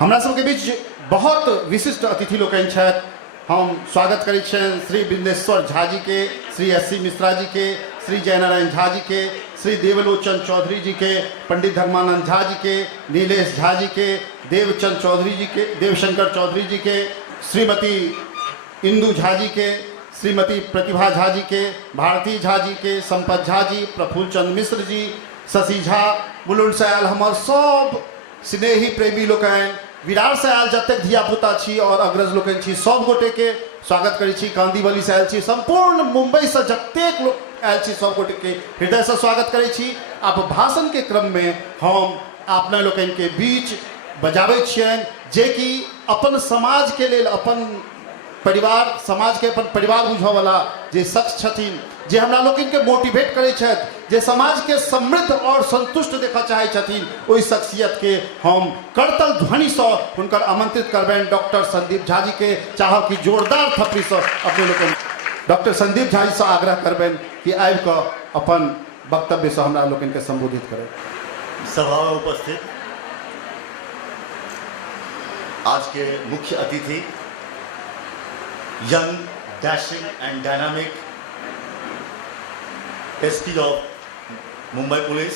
हमरा सबके बीच बहुत विशिष्ट अतिथि लोकनि छथि। हम स्वागत करै छियनि श्री बिंदेश्वर झा जी के, श्री एस.सी. मिश्रा जी के, श्री जयनारायण झा जी के, श्री देवलोचन चौधरी जी के, पंडित धर्मानंद झा जी के, नीलेश झा जी के, देवचंद चौधरी जी के, देवशंकर चौधरी जी के, श्रीमती इंदू झा जी के, श्रीमती प्रतिभा झा जी के, भारती झा जी के, संपत झा जी, प्रफुल्ल चंद मिश्र जी, शशि झा, बुलुल से आयल हमर सब स्नेही प्रेमी लोकनि, विरार से आयल जतेक धियापुता छी और अग्रज लोकनि छी, सब गोटे के स्वागत करै छी। कांदीवली से आयल छी, संपूर्ण मुंबई से जतेक लोक आयल छी सब गोटे के हृदय से स्वागत करै छी। आप भाषण के क्रम में हम अपना लोकनि के बीच बजाबै छियनि जे कि अपन समाज के लेल, अपन परिवार, समाज के अपन परिवार बुझऽ वाला जे शख्स छथिन, जे हमरा लोकनि के मोटिवेट करै छथि, जे समाज के समृद्ध और संतुष्ट देखऽ चाहै छथिन, ओहि शख्सियत के हम करतल ध्वनि से हुनकर आमंत्रित करबनि। डॉक्टर संदीप झा जी के चाहब कि जोरदार थप्पड़ी से अपने लोकनि डॉक्टर संदीप झा जी से आग्रह करबनि कि आबि कऽ अपन वक्तव्य से हमरा लोकनि के संबोधित करें। सभा में उपस्थित आज के मुख्य अतिथि, young, dashing and dynamic SP of Mumbai police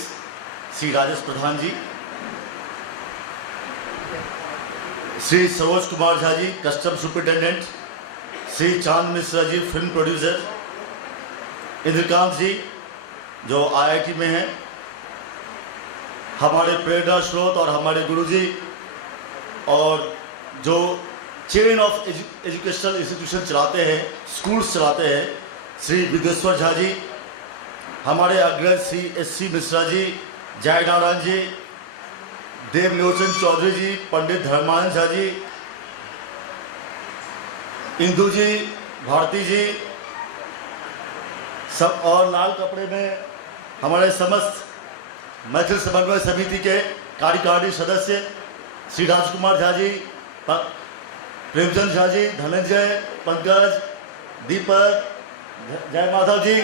Shri Rajesh Pradhan ji, Shri Saroj Kumar Jha ji custom superintendent, Shri Chand Mishra ji film producer, Indrakant ji जो आईआईटी में हैं, हमारे प्रेरणा स्रोत और हमारे गुरुजी और जो चेन ऑफ एजुकेशनल इंस्टीट्यूशन चलाते हैं, स्कूल्स चलाते हैं, श्री बिंदेश्वर झा जी, हमारे अग्रज श्री एस.सी. मिश्रा जी, जयनारायण जी, देवलोचन चौधरी जी, पंडित धर्मानंद झा जी, इंदू जी, भारती जी, सब और लाल कपड़े में हमारे समस्त मैथिल समन्वय समिति के कार्यकारिणी सदस्य श्री राजकुमार झा जी, प्रेमचंद झा जी, धनंजय, पंकज, दीपक, जय माधव जी,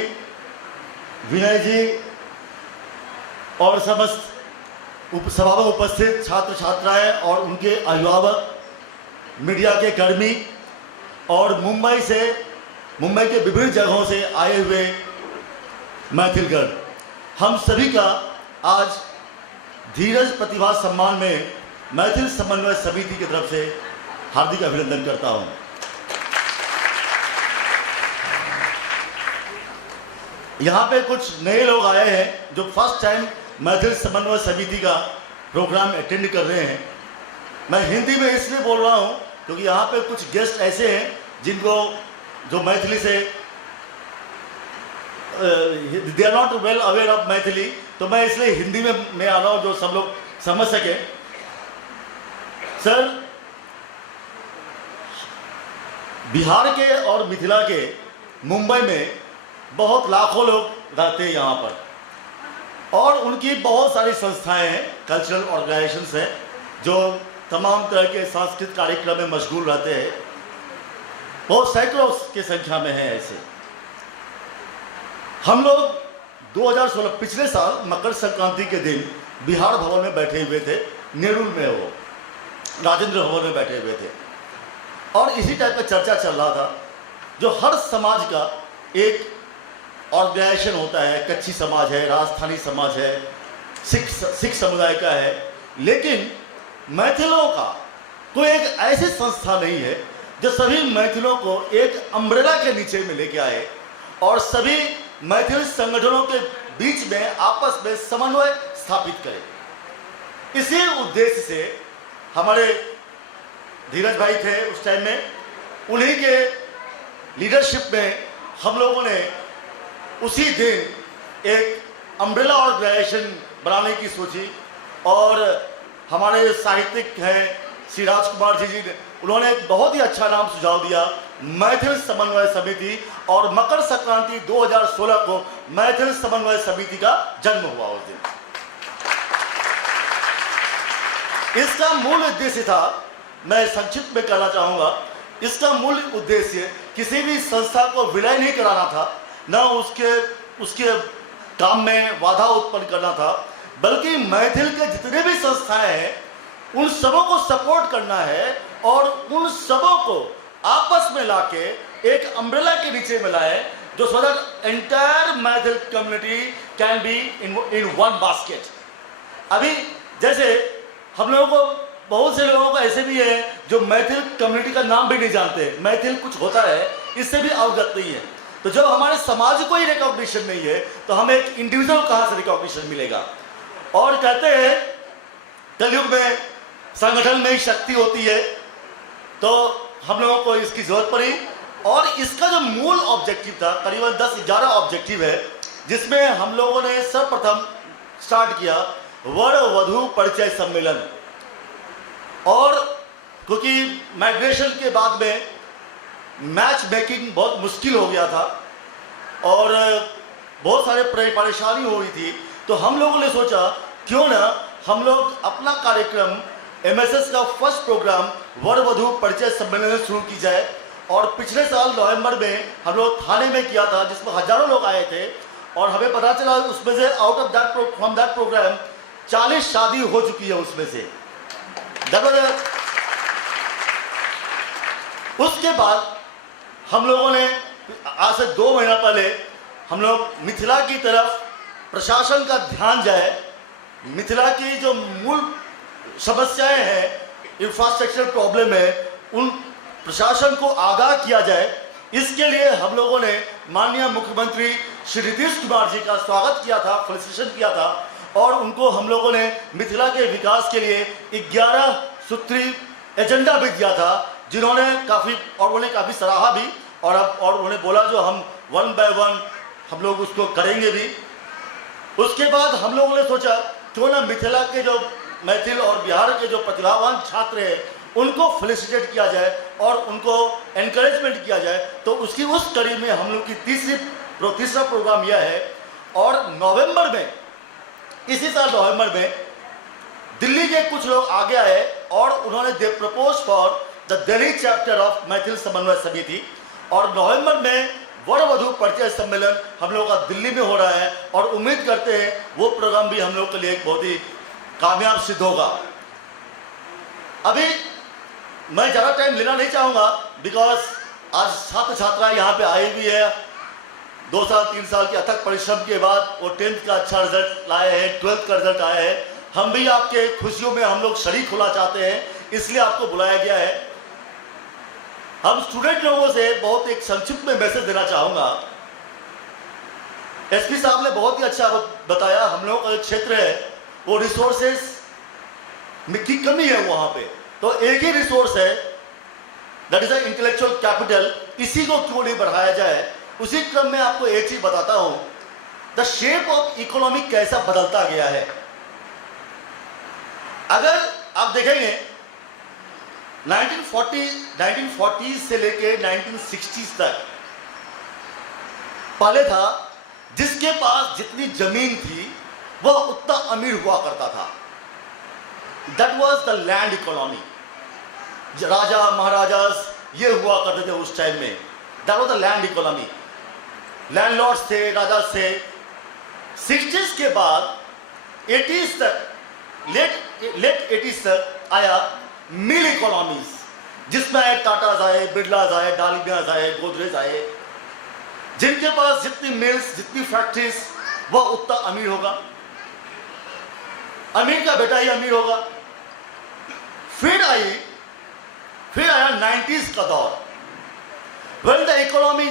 विनय जी और समस्त सभा में उपस्थित छात्र छात्राएं और उनके अभिभावक, मीडिया के कर्मी और मुंबई के विभिन्न जगहों से आए हुए मैथिलगण, हम सभी का आज धीरज प्रतिभा सम्मान में मैथिल समन्वय समिति की तरफ से हार्दिक अभिनंदन करता हूं। यहाँ पे कुछ नए लोग आए हैं जो फर्स्ट टाइम मैथिल समन्वय समिति का प्रोग्राम अटेंड कर रहे हैं। मैं हिंदी में इसलिए बोल रहा हूँ क्योंकि यहाँ पे कुछ गेस्ट ऐसे हैं जिनको जो मैथिली से they are not well aware of Maithili, तो मैं इसलिए हिंदी में आ रहा हूँ जो सब लोग समझ सके। सर, बिहार के और मिथिला के मुंबई में बहुत लाखों लोग रहते हैं यहाँ पर और उनकी बहुत सारी संस्थाएं हैं, कल्चरल ऑर्गेनाइजेशंस हैं जो तमाम तरह के सांस्कृतिक कार्यक्रम में मशगूल रहते हैं। बहुत सैकड़ों की संख्या में है ऐसे। हम लोग 2016 पिछले साल मकर संक्रांति के दिन बिहार भवन में बैठे हुए थे, नेरुल में, वो राजेंद्र भवन में बैठे हुए थे और इसी टाइप का चर्चा चल रहा था। जो हर समाज का एक ऑर्गेनाइजेशन होता है, कच्छी समाज है, राजस्थानी समाज है, सिख समुदाय का है, लेकिन मैथिलों का कोई एक ऐसी संस्था नहीं है जो सभी मैथिलों को एक अम्ब्रेला के नीचे में लेके आए और सभी मैथिल संगठनों के बीच में आपस में समन्वय स्थापित करे। इसी उद्देश्य से हमारे धीरज भाई थे उस टाइम में, उन्हीं के लीडरशिप में हम लोगों ने उसी दिन एक अम्ब्रेला ऑर्गेनाइजेशन बनाने की सोची और हमारे साहित्यिक हैं श्री राजकुमार जी ने उन्होंने एक बहुत ही अच्छा नाम सुझाव दिया, मैथिल समन्वय समिति, और मकर संक्रांति 2016 को मैथिल समन्वय समिति का जन्म हुआ उस दिन। इसका मूल उद्देश्य था, मैं संक्षिप्त में कहना चाहूंगा, इसका मूल उद्देश्य किसी भी संस्था को विलय नहीं कराना था, न उसके काम में बाधा उत्पन्न करना था, बल्कि मैथिल के जितने भी संस्थाएं हैं उन सबों को सपोर्ट करना है और उन सबों को आपस में लाके एक अम्ब्रेला के नीचे मिलाए, जो so that entire Maithil community can be in one basket. अभी जैसे हम लोगों को, बहुत से लोगों को ऐसे भी है जो मैथिल कम्युनिटी का नाम भी नहीं जानते, मैथिल कुछ होता है इससे भी अवगत नहीं है। तो जब हमारे समाज को ही रिकॉग्निशन नहीं है तो हमें एक इंडिविजुअल कहाँ से रिकॉग्निशन मिलेगा। और कहते हैं कलयुग में संगठन में ही शक्ति होती है, तो हम लोगों को इसकी जरूरत पड़ी। और इसका जो मूल ऑब्जेक्टिव था, करीबन 10-11 ऑब्जेक्टिव है, जिसमें हम लोगों ने सर्वप्रथम स्टार्ट किया वर वधु परिचय सम्मेलन। और क्योंकि माइग्रेशन के बाद में मैच मेकिंग बहुत मुश्किल हो गया था और बहुत सारे परेशानी हो रही थी, तो हम लोगों ने सोचा क्यों ना हम लोग अपना कार्यक्रम एमएसएस का फर्स्ट प्रोग्राम वर वधु परिचय सम्मेलन शुरू की जाए। और पिछले साल नवंबर में हम लोग थाने में किया था, जिसमें हजारों लोग आए थे, और हमें पता चला उसमें से out of that from that program 40 शादी हो चुकी है उसमें से। उसके बाद हम लोगों ने आज से 2 महीना पहले हम लोग मिथिला की तरफ प्रशासन का ध्यान जाए, मिथिला की जो मूल समस्याएं हैं, इंफ्रास्ट्रक्चर प्रॉब्लम है, उन प्रशासन को आगाह किया जाए। इसके लिए हम लोगों ने माननीय मुख्यमंत्री श्री नीतीश कुमार जी का स्वागत किया था, फेलिसिटेशन किया था, और उनको हम लोगों ने मिथिला के विकास के लिए 11 सूत्री एजेंडा भी दिया था, जिन्होंने उन्होंने काफ़ी सराहा भी, और उन्होंने बोला जो हम 1 बाय 1 हम लोग उसको करेंगे भी। उसके बाद हम लोगों ने सोचा क्यों ना मिथिला के जो मैथिल और बिहार के जो प्रतिभावान छात्र हैं उनको फेलिसिटेट किया जाए और उनको एनकरेजमेंट किया जाए। तो उसकी उस कड़ी में हम लोग की तीसरा प्रोग्राम यह है। और नवंबर में, इसी साल नवंबर में दिल्ली के कुछ लोग आगे आए और उन्होंने they propose for the Delhi chapter of Maithil Samanvay Samiti, और नवंबर में वर वधु परिचय सम्मेलन हम लोगों का दिल्ली में हो रहा है, और उम्मीद करते हैं वो प्रोग्राम भी हम लोग के लिए एक बहुत ही कामयाब सिद्ध होगा। अभी मैं ज़्यादा टाइम लेना नहीं चाहूँगा, बिकॉज आज छात्र छात्रा यहाँ पे आए हुई है, 2 साल 3 साल के अथक परिश्रम के बाद वो 10th का अच्छा रिजल्ट लाए हैं, 12th का रिजल्ट आया है। हम भी आपके खुशियों में हम लोग शरीक होना चाहते हैं, इसलिए आपको बुलाया गया है। हम स्टूडेंट लोगों से बहुत एक संक्षिप्त में मैसेज देना चाहूँगा। एसपी साहब ने बहुत ही अच्छा बताया, हम लोगों का जो क्षेत्र है वो रिसोर्सेस की कमी है वहाँ पे, तो एक ही रिसोर्स है, दैट इज इंटेलेक्चुअल कैपिटल। इसी को क्यों नहीं बढ़ाया जाए। उसी क्रम में आपको एक चीज बताता हूं, द शेप ऑफ इकोनॉमी कैसा बदलता गया है। अगर आप देखेंगे 1940 से लेके 1960s तक पहले था जिसके पास जितनी जमीन थी वह उतना अमीर हुआ करता था। That was the land economy. राजा महाराजास ये हुआ करते थे उस टाइम में, that was the land economy. Landlords थे, राजा थे। 60s के बाद 80s तक, लेट 80s तक आया मिल इकोनॉमीज, जिसमें आए टाटाज आए, बिरलाज आए, डालमियाज आए, गोदरेज आए। जिनके पास जितनी मिल्स, जितनी फैक्ट्रीज, वह उतना अमीर होगा, अमीर का बेटा ही अमीर होगा। फिर आया 90s का दौर, when the economy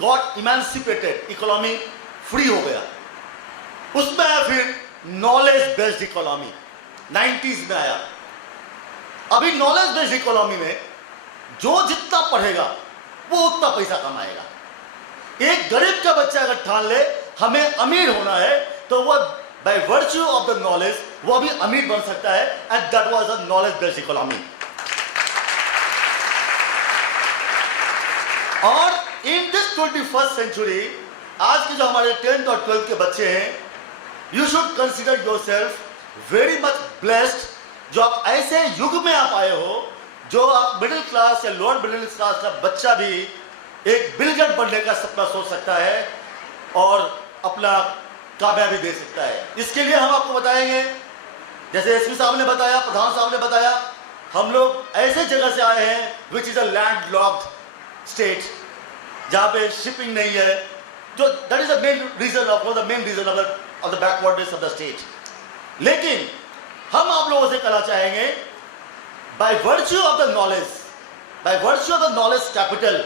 got emancipated, economy free हो गया। उसमें आया फिर नॉलेज बेस्ड इकोनॉमी, 90s में आया। अभी नॉलेज बेस्ड इकोनॉमी में जो जितना पढ़ेगा वो उतना पैसा कमाएगा। एक गरीब का बच्चा अगर ठान ले हमें अमीर होना है, तो वह bye virtue of the knowledge वो भी अमीर बन सकता है, and that was a knowledge based economy. और इन दिस 21st सेंचुरी, आज के जो हमारे 10th और 12th के बच्चे हैं, you should consider yourself very much blessed, जो आप ऐसे युग में आप आए हो, जो आप मिडिल क्लास या लोअर मिडिल क्लास का बच्चा भी एक बिल गेट बनने का सपना सोच सकता है और अपना कामयाबी दे सकता है। इसके लिए हम आपको बताएंगे जैसे एसपी साहब ने बताया, प्रधान साहब ने बताया, हम लोग ऐसे जगह से आए हैं which is a land locked state, जहाँ पे शिपिंग नहीं है, जो that is the main reason of the backwardness of the state. लेकिन हम आप लोगों से कहना चाहेंगे, by virtue of the knowledge capital,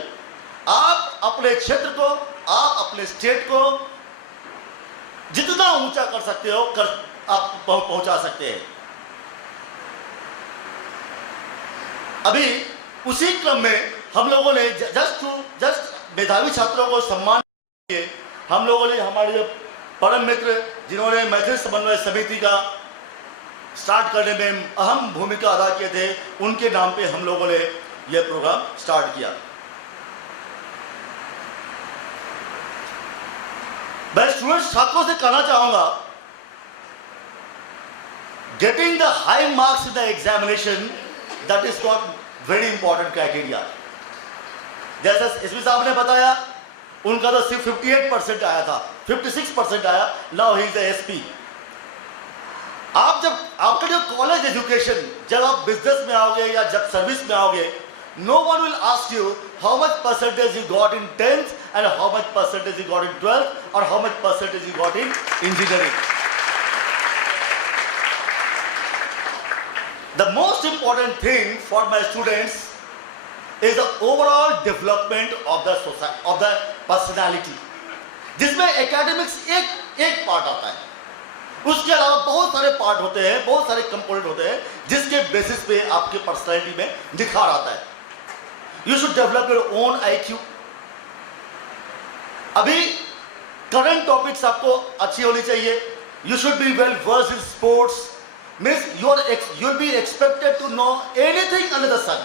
आप अपने क्षेत्र को, आप अपने स्टेट को जितना ऊंचा कर सकते हो आप पहुंचा सकते हैं। अभी उसी क्रम में हम लोगों ने जस्ट मेधावी छात्रों को सम्मान के लिए हम लोगों ने हमारे जो परम मित्र जिन्होंने मैथिली समन्वय समिति का स्टार्ट करने में अहम भूमिका अदा किए थे, उनके नाम पे हम लोगों ने यह प्रोग्राम स्टार्ट किया। मैं स्टूडेंट्स छात्रों से कहना चाहूंगा, getting the high marks in the examination that is not very important criteria. जैसे एसपी साहब ने बताया, उनका तो सिर्फ 58% आया था, 56% आया। Now he is the SP. आप जब आपका जो कॉलेज एजुकेशन, जब आप बिजनेस में आओगे या जब सर्विस में आओगे, no one will ask you how much percentage you got in 10th and how much percentage you got in 12th or how much percentage you got in engineering. The most important thing for my students is the overall development of the society, of the personality, जिसमें academics एक part आता है, उसके अलावा बहुत सारे part होते हैं, बहुत सारे कंपोनेंट होते हैं, जिसके बेसिस पे आपके पर्सनैलिटी में निखार आता है। You should develop your own IQ. अभी करंट टॉपिक्स आपको अच्छी होनी चाहिए। You should be well versed in sports. Means you'll be expected to know anything under the sun.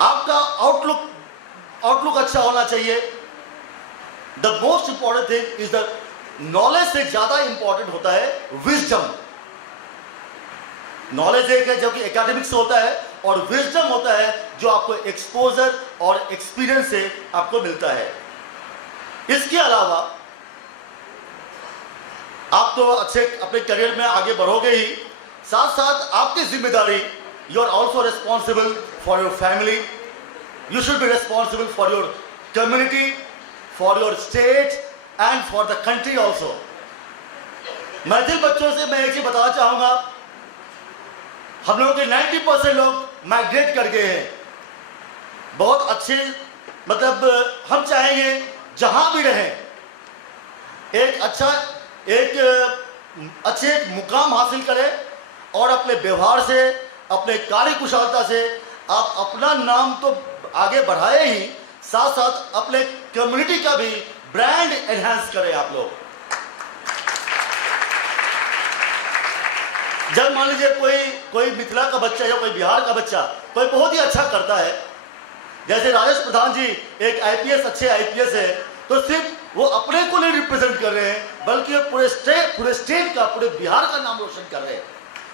आपका आउटलुक अच्छा होना चाहिए। The most important thing is the knowledge से ज्यादा इंपॉर्टेंट होता है विजडम। नॉलेज एक है जो कि एकेडमिक से होता है, और विजडम होता है जो आपको एक्सपोजर और एक्सपीरियंस से आपको मिलता है। इसके अलावा आप तो अच्छे अपने करियर में आगे बढ़ोगे ही, साथ साथ आपकी जिम्मेदारी, you are also responsible for your family, you should be responsible for your community, for your state and for the country also. Maithil बच्चों से मैं एक चीज बताना चाहूंगा, हम लोगों के 90% लोग माइग्रेट कर गए हैं। बहुत अच्छे, मतलब हम चाहेंगे जहां भी रहें एक अच्छे मुकाम हासिल करें, और अपने व्यवहार से, अपने कार्य कुशलता से आप अपना नाम तो आगे बढ़ाए ही, साथ साथ अपने कम्युनिटी का भी ब्रांड एनहांस करें आप लोग। जब मान लीजिए कोई मिथिला का बच्चा या कोई बिहार का बच्चा कोई बहुत ही अच्छा करता है, जैसे राजेश प्रधान जी एक अच्छे आईपीएस है, तो सिर्फ वो अपने को नहीं रिप्रेजेंट कर रहे हैं, बल्कि पूरे स्टेट का, पूरे बिहार का नाम रोशन कर रहे हैं।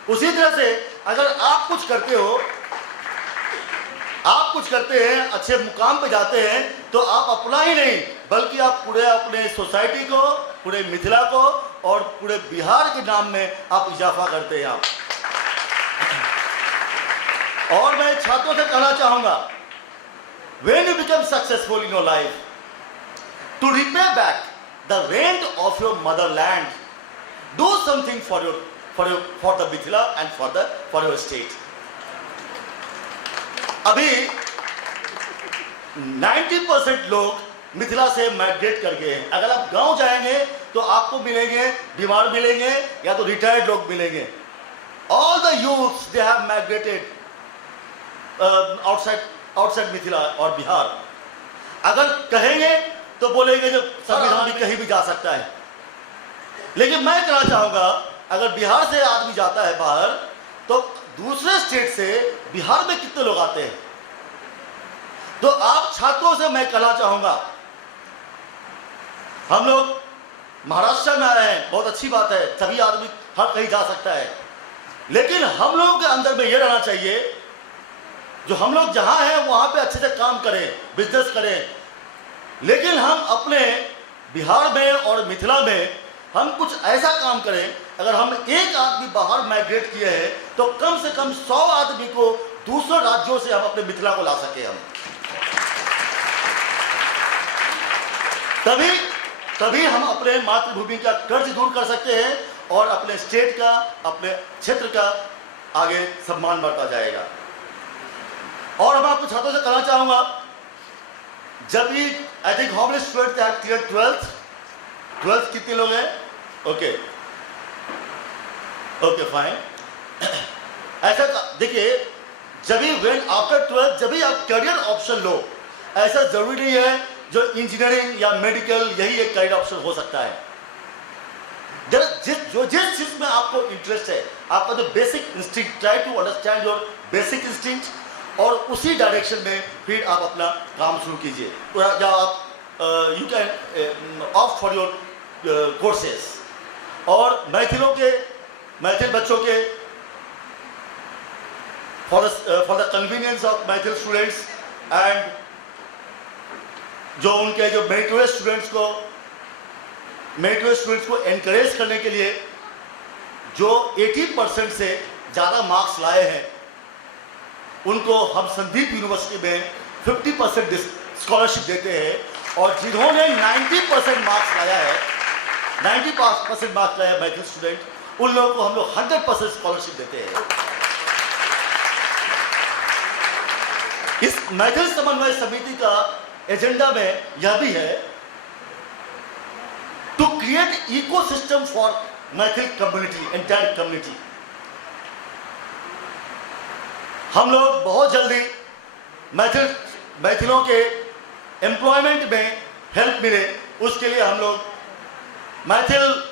उसी तरह से अगर आप कुछ करते हैं, अच्छे मुकाम पे जाते हैं, तो आप अपना ही नहीं बल्कि आप पूरे अपने सोसाइटी को, पूरे मिथिला को और पूरे बिहार के नाम में आप इजाफा करते हैं आप। और मैं छात्रों से कहना चाहूंगा, when you become successful in your life, to repay back the rent of your motherland, do something for the Mithila and for your state. अभी 90% लोग मिथिला से माइग्रेट कर गए हैं। अगर आप गांव जाएंगे तो आपको मिलेंगे बीमार मिलेंगे या तो रिटायर्ड लोग मिलेंगे। All the youths they have migrated outside Mithila और बिहार। अगर कहेंगे तो बोलेंगे जो संविधान भी कहीं भी जा सकता है, लेकिन मैं कहना चाहूंगा अगर बिहार से आदमी जाता है बाहर, तो दूसरे स्टेट से बिहार में कितने लोग आते हैं। तो आप छात्रों से मैं कहना चाहूंगा, हम लोग महाराष्ट्र में आए हैं, बहुत अच्छी बात है, सभी आदमी हर कहीं जा सकता है, लेकिन हम लोगों के अंदर में यह रहना चाहिए जो हम लोग जहां हैं वहां पे अच्छे से काम करें, बिजनेस करें, लेकिन हम अपने बिहार में और मिथिला में हम कुछ ऐसा काम करें अगर हम एक आदमी बाहर माइग्रेट किए हैं तो कम से कम 100 आदमी को दूसरे राज्यों से हम अपने मिथिला को ला सके हम। तभी हम अपने मातृभूमि का कर्ज दूर कर सकते हैं और अपने स्टेट का, अपने क्षेत्र का आगे सम्मान बढ़ता जाएगा। और मैं आपको छात्रों से कहना चाहूंगा, जब भी I think how many students have clear 12th कितने लोग हैं? Okay fine. ऐसा देखिए, जब भी वेन आफ्टर 12th जब भी आप करियर ऑप्शन लो, ऐसा जरूरी नहीं है जो इंजीनियरिंग या मेडिकल यही एक करियर ऑप्शन हो सकता है। जिस चीज में आपको इंटरेस्ट है, आपका जो basic instinct, try to understand your basic instinct और उसी डायरेक्शन में फिर आप अपना काम शुरू कीजिए, या आप you can opt for your courses. और मैथिल बच्चों के for the convenience of Maithil students and जो उनके जो मेरिटोरियस स्टूडेंट्स को एनकरेज करने के लिए जो 80% से ज़्यादा मार्क्स लाए हैं, उनको हम संदीप यूनिवर्सिटी में 50% स्कॉलरशिप देते हैं। और जिन्होंने 90% मार्क्स लाया है, 90% मार्क्स लाया है मैथिल स्टूडेंट, उन लोगों को हम लोग 100% स्कॉलरशिप देते हैं। इस मैथिल समन्वय समिति का एजेंडा में यह भी है to create ecosystem for Maithil community, entire community. हम लोग बहुत जल्दी मैथिलों के एम्प्लॉयमेंट में हेल्प मिले, उसके लिए हम लोग मैथिल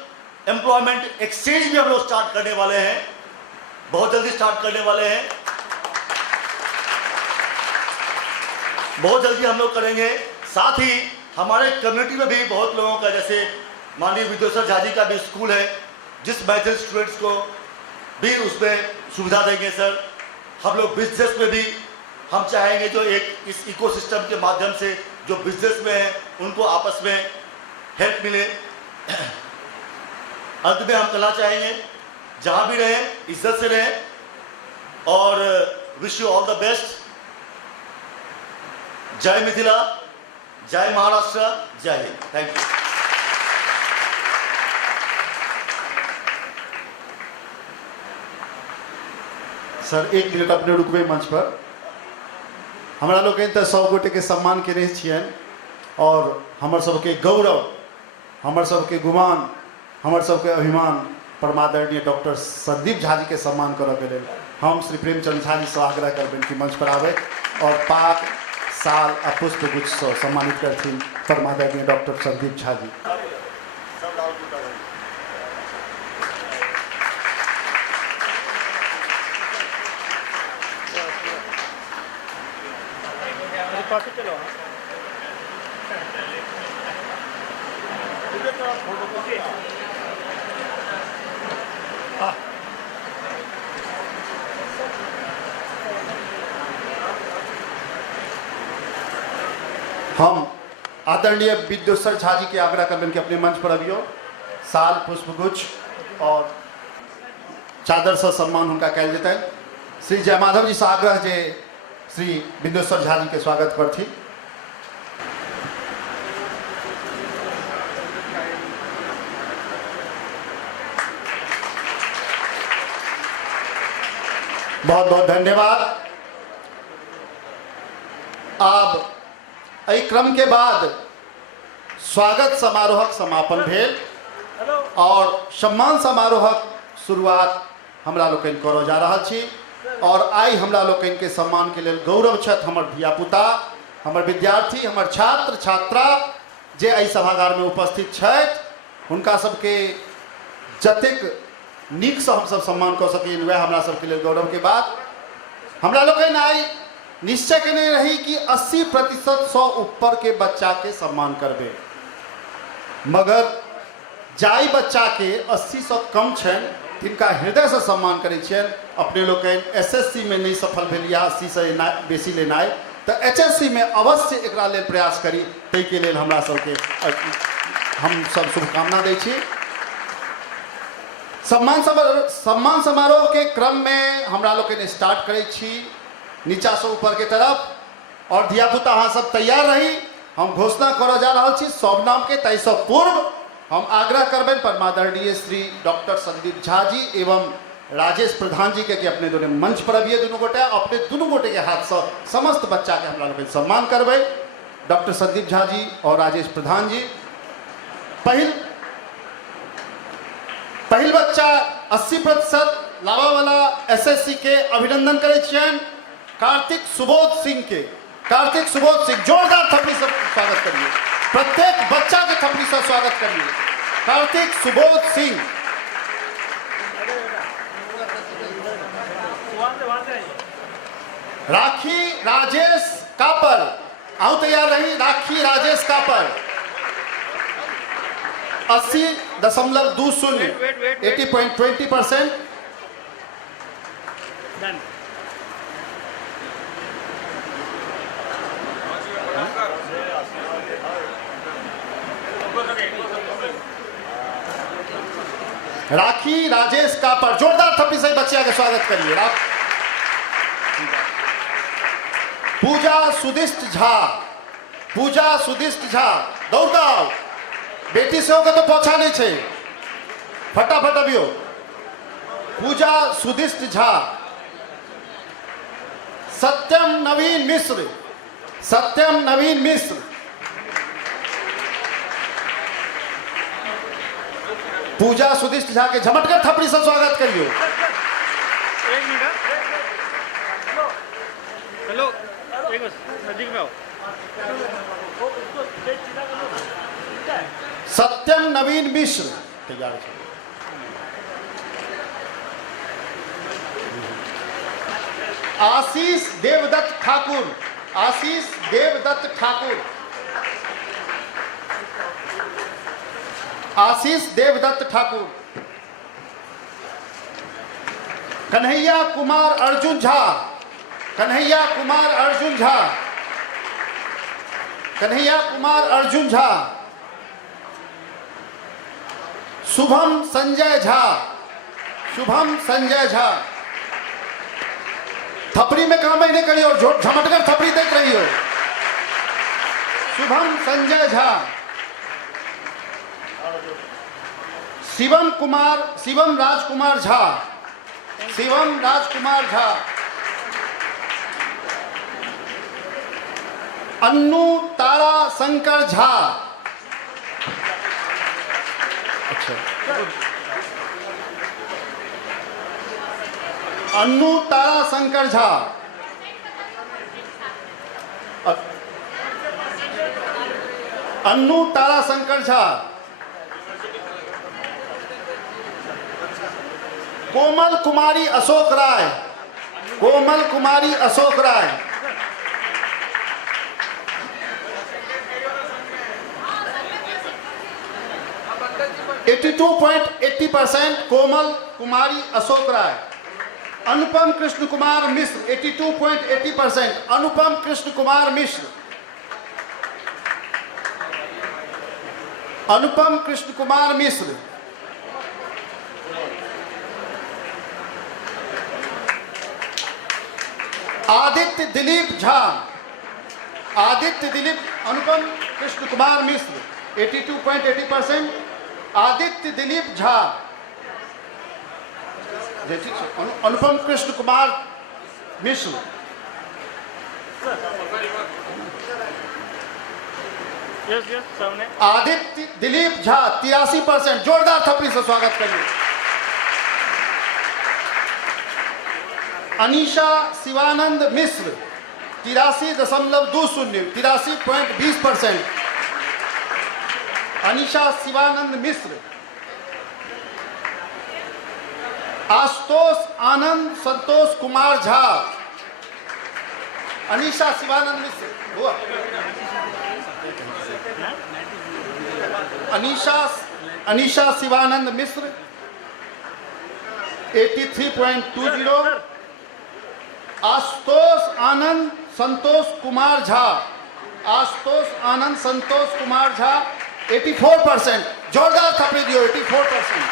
एम्प्लॉयमेंट एक्सचेंज भी हम लोग स्टार्ट करने वाले हैं, बहुत जल्दी स्टार्ट करने वाले हैं, बहुत जल्दी हम लोग करेंगे। साथ ही हमारे कम्युनिटी में भी बहुत लोगों का, जैसे माननीय विद्योसर झा जी का भी स्कूल है, जिस मैथिल स्टूडेंट्स को भी उसमें सुविधा देंगे सर। हम लोग बिजनेस में भी हम चाहेंगे जो एक इस इकोसिस्टम के माध्यम से जो बिजनेस में है उनको आपस में हेल्प मिले। अंत में हम कहना चाहेंगे, जहाँ भी रहें इज्जत से रहें और wish you all the best. जय मिथिला, जय महाराष्ट्र, जय Hind. Thank you. Sir 1 minute अपने रुकबे मंच पर। हमरा लोग तो 100 गोटे के सम्मान केने छियन और हमर सबके गौरव, हमर सबके गुमान, हमर सबके अभिमान परमादरणीय डॉक्टर संदीप झा जी के सम्मान करऽ के लेल हम श्री प्रेमचंद झा जी से आग्रह करबेन कि मंच पर आवे और पाक साल आ पुष्प गुच्छ से सम्मानित करथिन परमादरणीय डॉक्टर संदीप झा जी। हम आदरणीय विद्योसर झा जी के आग्रह करबेन कि अपने मंच पर अभियो साल पुष्पगुच्छ और चादर से सम्मान उनका कल जेतन। श्री जयमाधव जी से आग्रह जे श्री विद्योसर झा जी के स्वागत करथी। बहुत बहुत धन्यवाद। अब एहि क्रम के बाद स्वागत समारोहक समापन भेल और सम्मान समारोहक शुरुआत हमरा लोकनि करऽ जा रहल छी। और आई हमरा लोकनि के सम्मान के लेल गौरव छथि हमर धियापुता, हमर विद्यार्थी, हमर छात्र छात्रा जे एहि सभागार में उपस्थित छथि। हुनका सबके जतेक नीक से हम सब सम्मान कऽ सकियनि वह हमरा सबके लेल गौरव के बात। हमरा लोकनि आई निश्चय केने रही कि 80% 100 ऊपर के बच्चा के सम्मान करबे, मगर जाई बच्चा के 80 से कम छन तिनका हृदय से सम्मान करै छियनि। अपने लोग एसएससी में नहीं सफल भेल या 80 से बेसी लेनाइ, तो एचएससी में अवश्य एकरा लेल प्रयास करी। तै के लेल हमरा सबके हम सब शुभकामना दै छी। सम्मान समारोह के क्रम में हमरा लोग के स्टार्ट करे छी नीचा से ऊपर के तरफ और धिया पुता अहाँ सब तैयार रही। हम घोषणा करऽ जा रहल छी सब नाम के। ताहि से पूर्व हम आग्रह करबेन परमादरणीय श्री डॉक्टर संदीप झा जी एवं राजेश प्रधान जी के कि अपने दोनों मंच पर अबिए। दोनों गोटे अपने दोनों गोटे के हाथ से समस्त बच्चा के हमरा लोग सम्मान करबे। डॉक्टर संदीप झा जी और राजेश प्रधान जी। पहिल बच्चा 80% लावा वाला एसएससी के अभिनंदन करे छियन कार्तिक सुबोध सिंह के। कार्तिक सुबोध सिंह, जोरदार थपड़ी से स्वागत करिए। प्रत्येक बच्चा के थपड़ी से स्वागत करिए। कार्तिक सुबोध सिंह। राखी राजेश कापर, आओ तैयार रही। राखी राजेश कापर 80.20 80.20%। राखी राजेश कापर, जोरदार थपड़ी से बच्चिया का स्वागत करिए। पूजा सुदिष्ट झा, पूजा सुदिष्ट झा दौड़ाओ। बेटी से होगा तो पहुंचा नहीं छे, फटाफट अभियो। पूजा सुदिष्ट झा। सत्यम नवीन मिश्र, सत्यम नवीन मिश्र। पूजा सुदिष्ट झा के झमटकर थपड़ी से स्वागत करियो। एक मिनट, हेलो, एक नजदीक में आओ। सत्यम नवीन मिश्र तैयार है। आशीष देवदत्त ठाकुर, आशीष देवदत्त ठाकुर, आशीष देवदत्त ठाकुर। कन्हैया कुमार अर्जुन झा, कन्हैया कुमार अर्जुन झा, कन्हैया कुमार अर्जुन झा। शुभम संजय झा, शुभम संजय झा। थपड़ी में काम नहीं करिए और झमटकर थपड़ी देख रही हो। शुभम संजय झा। शिवम कुमार, शिवम राजकुमार झा, शिवम राजकुमार झा। अन्नू तारा शंकर झा। अच्छा, अन्नू तारा शंकर झा। अन्नू तारा शंकर झा। कोमल कुमारी अशोक राय, कोमल कुमारी अशोक राय। %82.80% कोमल कुमारी अशोक राय। अनुपम कृष्ण कुमार मिश्र 82.80%। अनुपम कृष्ण कुमार मिश्र, अनुपम कृष्ण कुमार मिश्र। आदित्य दिलीप झा, आदित्य दिलीप, अनुपम कृष्ण कुमार मिश्र 82.80%। आदित्य दिलीप झा। अनुपम कृष्ण कुमार मिश्र। आदित्य दिलीप झा 83%। जोरदार थपड़ी से स्वागत करिए। अनीशा शिवानंद मिश्र 83.20 83.20%। अनीशा शिवानंद मिश्र। आशुतोष आनंद संतोष कुमार झा। अनीशा शिवानंद मिश्र हुआ। अनीशा शिवानंद मिश्र 83.20। आशुतोष आनंद संतोष कुमार झा, आशुतोष आनंद संतोष कुमार झा 84%। जोरदार थपड़ी दियो। 84%।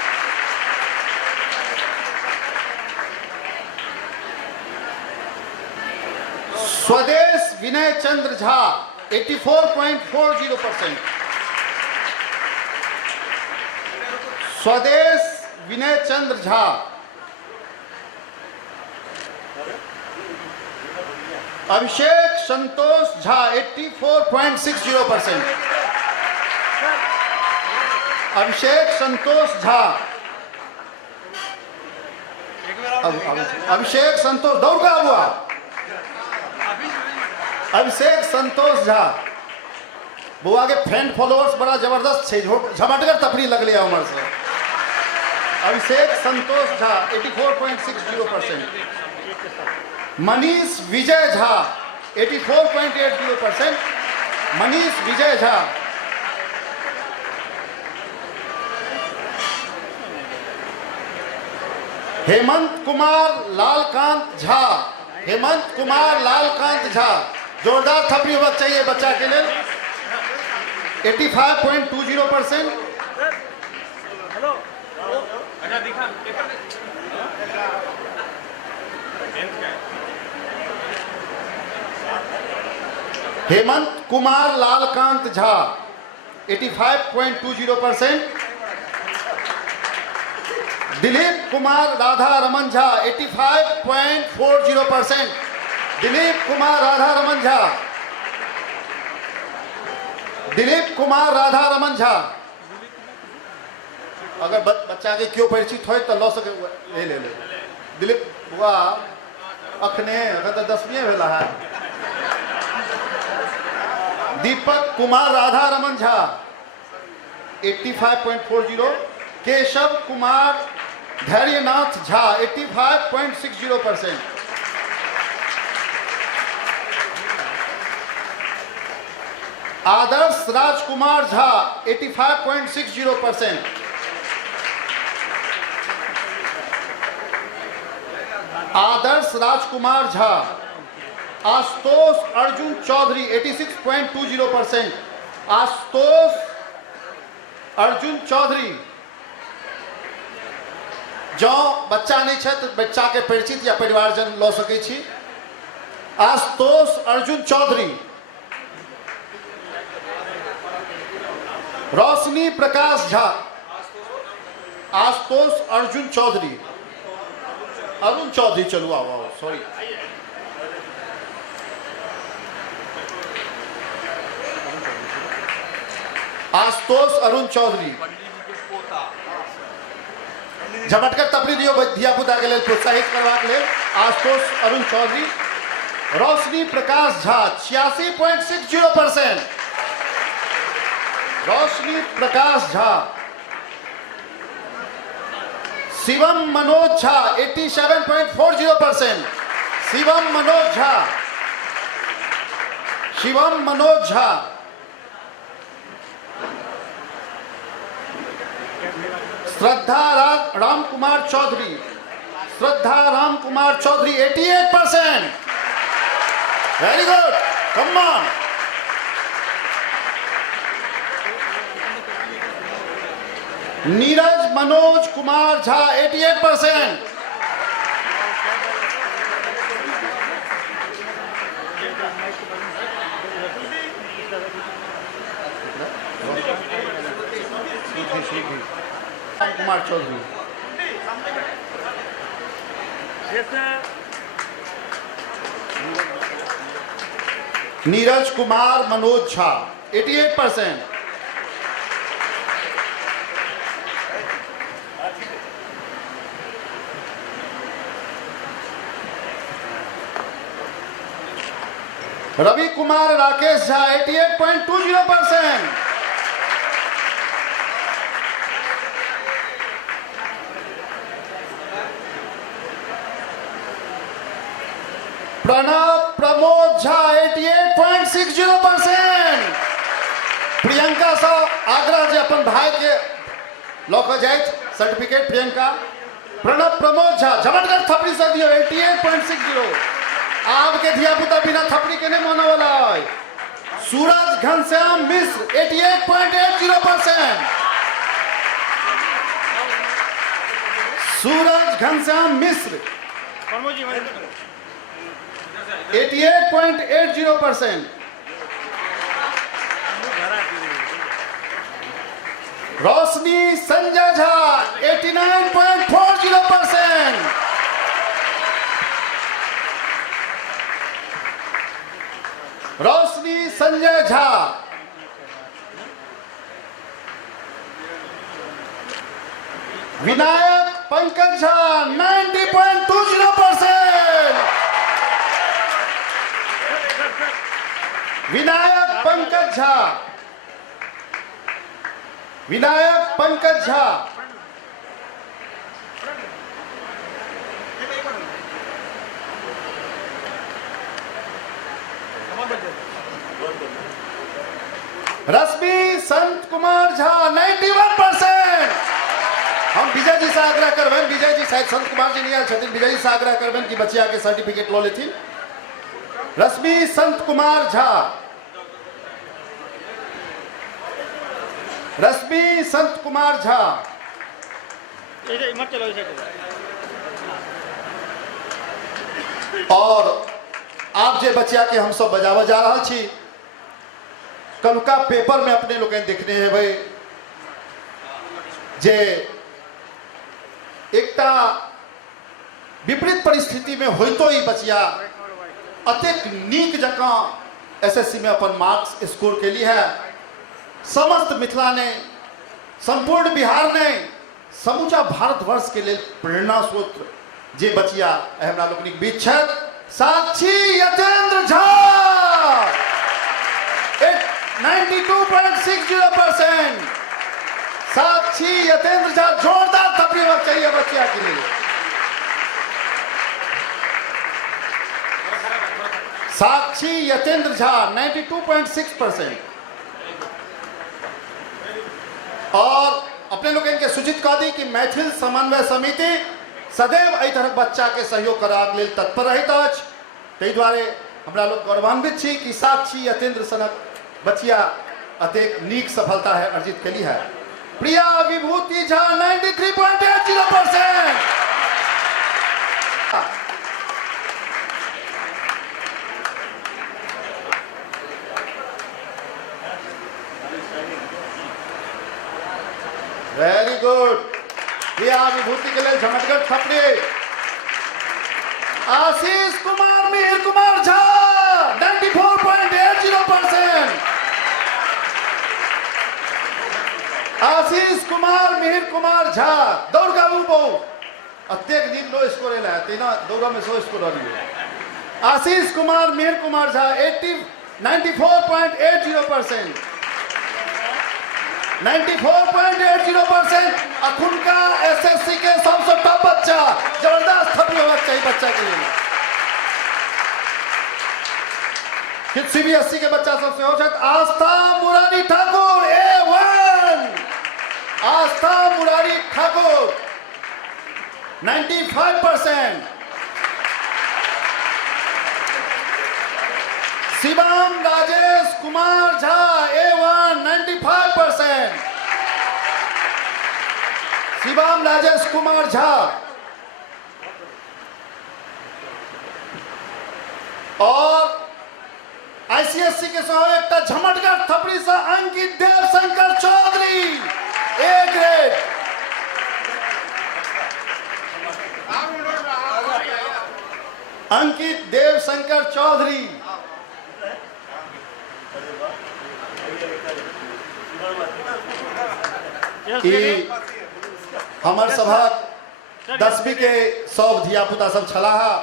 स्वदेश विनय चंद्र झा 84.40%। स्वदेश विनय चंद्र झा। अभिषेक संतोष झा 84.60%। अभिषेक संतोष झा। अभिषेक संतोष दौड़ का हुआ। अभिषेक संतोष झा बुआ के फैन फॉलोअर्स बड़ा जबरदस्त है, झमटगर तफरी लग लिया उम्र से। अभिषेक संतोष झा 84.60%। मनीष विजय झा 84.80%। मनीष विजय झा। हेमंत कुमार लालकांत झा। हेमंत कुमार लालकांत झा जोरदार थपड़ी होना चाहिए बच्चा के लिए। 85.20%। हेलो अच्छा दिखा हेमंत कुमार लालकांत झा 85.20%। दिलीप कुमार राधा रमन झा 85.40%। दिलीप कुमार राधा रमन झा। दिलीप कुमार राधा रमन झा। अगर बच्चा के क्यों परिचित हो तो लो सके ले दिलीप बुआ अखने अगर 10वीं भेला है। दीपक कुमार राधा रमन झा 85.40। केशव कुमार धैर्यनाथ झा 85.60%। आदर्श राजकुमार झा 85.60%। आदर्श राजकुमार झा। आशुतोष अर्जुन चौधरी 86.20%। आशुतोष अर्जुन चौधरी। जो बच्चा नहीं है तो बच्चा के परिचित या परिवारजन लो सके छी। आशुतोष अर्जुन चौधरी। रोशनी प्रकाश झा। आशुतोष अर्जुन चौधरी। अरुण चौधरी चलो आओ सॉरी। आशुतोष अरुण चौधरी। झमटकर तपरी दियो धिया पुता के लिए प्रोत्साहित करवा के लिए। Ashutosh Arun Choudhary. Roshni Prakash Jha 86.60%। Roshni Prakash Jha. Shivam Manoj Jha 87.40%। Shivam Manoj Jha. Shivam Manoj Jha. Shraddha Ram Kumar Choudhary. Shraddha Ram Kumar Choudhary 88%। Very good come on. Neeraj Manoj Kumar Jha 88%। Kumar Choudhary. Neeraj Kumar Manoj Jha 88%। Ravi Kumar Rakesh Jha 88.20%। Pranav Pramod Jha 88.60%। Priyanka सा आग्रह जे अपन भाई के लौक जाए सर्टिफिकेट प्रियंका। प्रणव प्रमोद झा झमटगर थपड़ी से दियो 88.60। आब के धिया पुता बिना थपड़ी के नहीं माने वाला है। सूरज घनश्याम मिश्र 88.80%। सूरज घनश्याम मिश्र। 88.80%। रोशनी संजय झा 89.40%। रोशनी संजय झा। विनायक पंकज झा 90.20%। विनायक पंकज झा। विनायक पंकज झा। रश्मि संत कुमार झा 91%। हम विजय जी से आग्रह करबें, विजय जी शायद संत कुमार जी नहीं आयल छथिन, विजय जी से आग्रह करबें कि बच्चिया के सर्टिफिकेट लो लेथिन। रश्मि संत कुमार झा। रश्मि संत कुमार झा। और आप जे बच्चिया के हम सब बजावा जा रहा छी, कलुका पेपर में अपने लोग देखने हैं भाई जे एकटा विपरीत परिस्थिति में होइतो ही बचिया अतेक नीक जकां एसएससी में अपन मार्क्स स्कोर के लिए है। समस्त मिथिला ने, संपूर्ण बिहार ने, समूचा भारतवर्ष के लिए प्रेरणा स्रोत जे बचिया हमरा लोकनिक बीच छथि, साक्षी यतेंद्र झा 92.60%। साक्षी यतेंद्र झा, जोरदार थपड़ी होना चाहिए बच्चिया के लिए। साक्षी यतेंद्र झा 92.6%। और अपने लोग इनके सूचित कह दी कि मैथिल समन्वय समिति सदैव एहि तरह बच्चा के सहयोग कराक लेल तत्पर रहैत अछि। ताहि दुआरे हमरा लोग गौरवान्वित छी कि साक्षी यतेंद्र सनक बच्चिया अतेक नीक सफलता है अर्जित केली है। प्रिया विभूति झा 93.80%। Very good. प्रिया विभूति के लिए झमटगर थपड़ी। आशीष कुमार मिहिर कुमार झा 94.80%। आशीष कुमार मिहिर कुमार झा दौड़गा बहु अत्यक दिन लो स्कोर है तेना दौड़ा में 100 स्कोर रही है। आशीष कुमार मिहिर कुमार झा 94.80%। 94.80% अखुनका एसएससी के सबसे टॉप बच्चा। जबरदस्त थपड़ी होना चाहिए बच्चा के लिए। फिर सीबीएसई के बच्चा सबसे हो जाए। आस्था मुरारी ठाकुर A1। आस्था मुरारी ठाकुर 95%। शिवम राजेश कुमार झा A1 95%। शिवम राजेश कुमार झा। और आईसीएससी के सहायक झमटगर थपड़ी से अंकित देव शंकर चौधरी A ग्रेड। अंकित देव शंकर चौधरी। हमार सभा 10वीं के सब धिया पुता सब छलाह,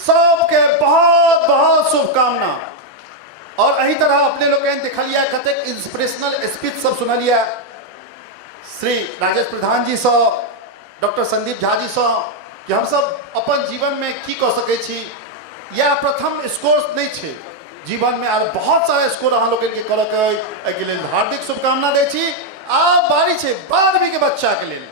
सबके बहुत बहुत शुभकामना। और यही तरह अपने लोग देखलिए कतेक इंस्पिरेशनल स्पीच सब सुनलिए श्री राजेश प्रधान जी से, डॉक्टर संदीप झा जी से कि हम सब अपन जीवन में की कह सकै छी। या प्रथम स्कोर नहीं छे जीवन में, और बहुत सारा स्कोर अहाँ लोग के करऽ के लेल हार्दिक शुभकामना दै छी। आब बारी छे 12वीं के बच्चा के लेल।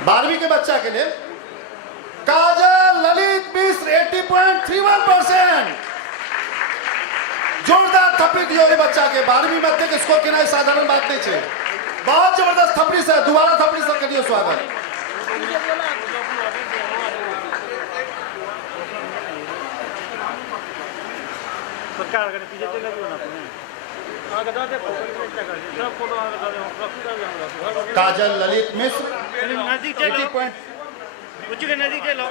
बारहवीं के बच्चा के लिए काजल ललित मिश्र 80.31%। जोरदार थप्पी दियो ये बच्चा के। 12वीं में तक स्कोर केना साधारण बात नहीं है। बहुत जबरदस्त थपड़ी से, दोबारा थपड़ी से करिए स्वागत। सरकार अगर पीछे चले गए ना अपने आगे दादे सब फोटो आगे दादे हम रखी दादे काजल ललित मिश्र नजदीक चलो कुछ के नजदीक चलो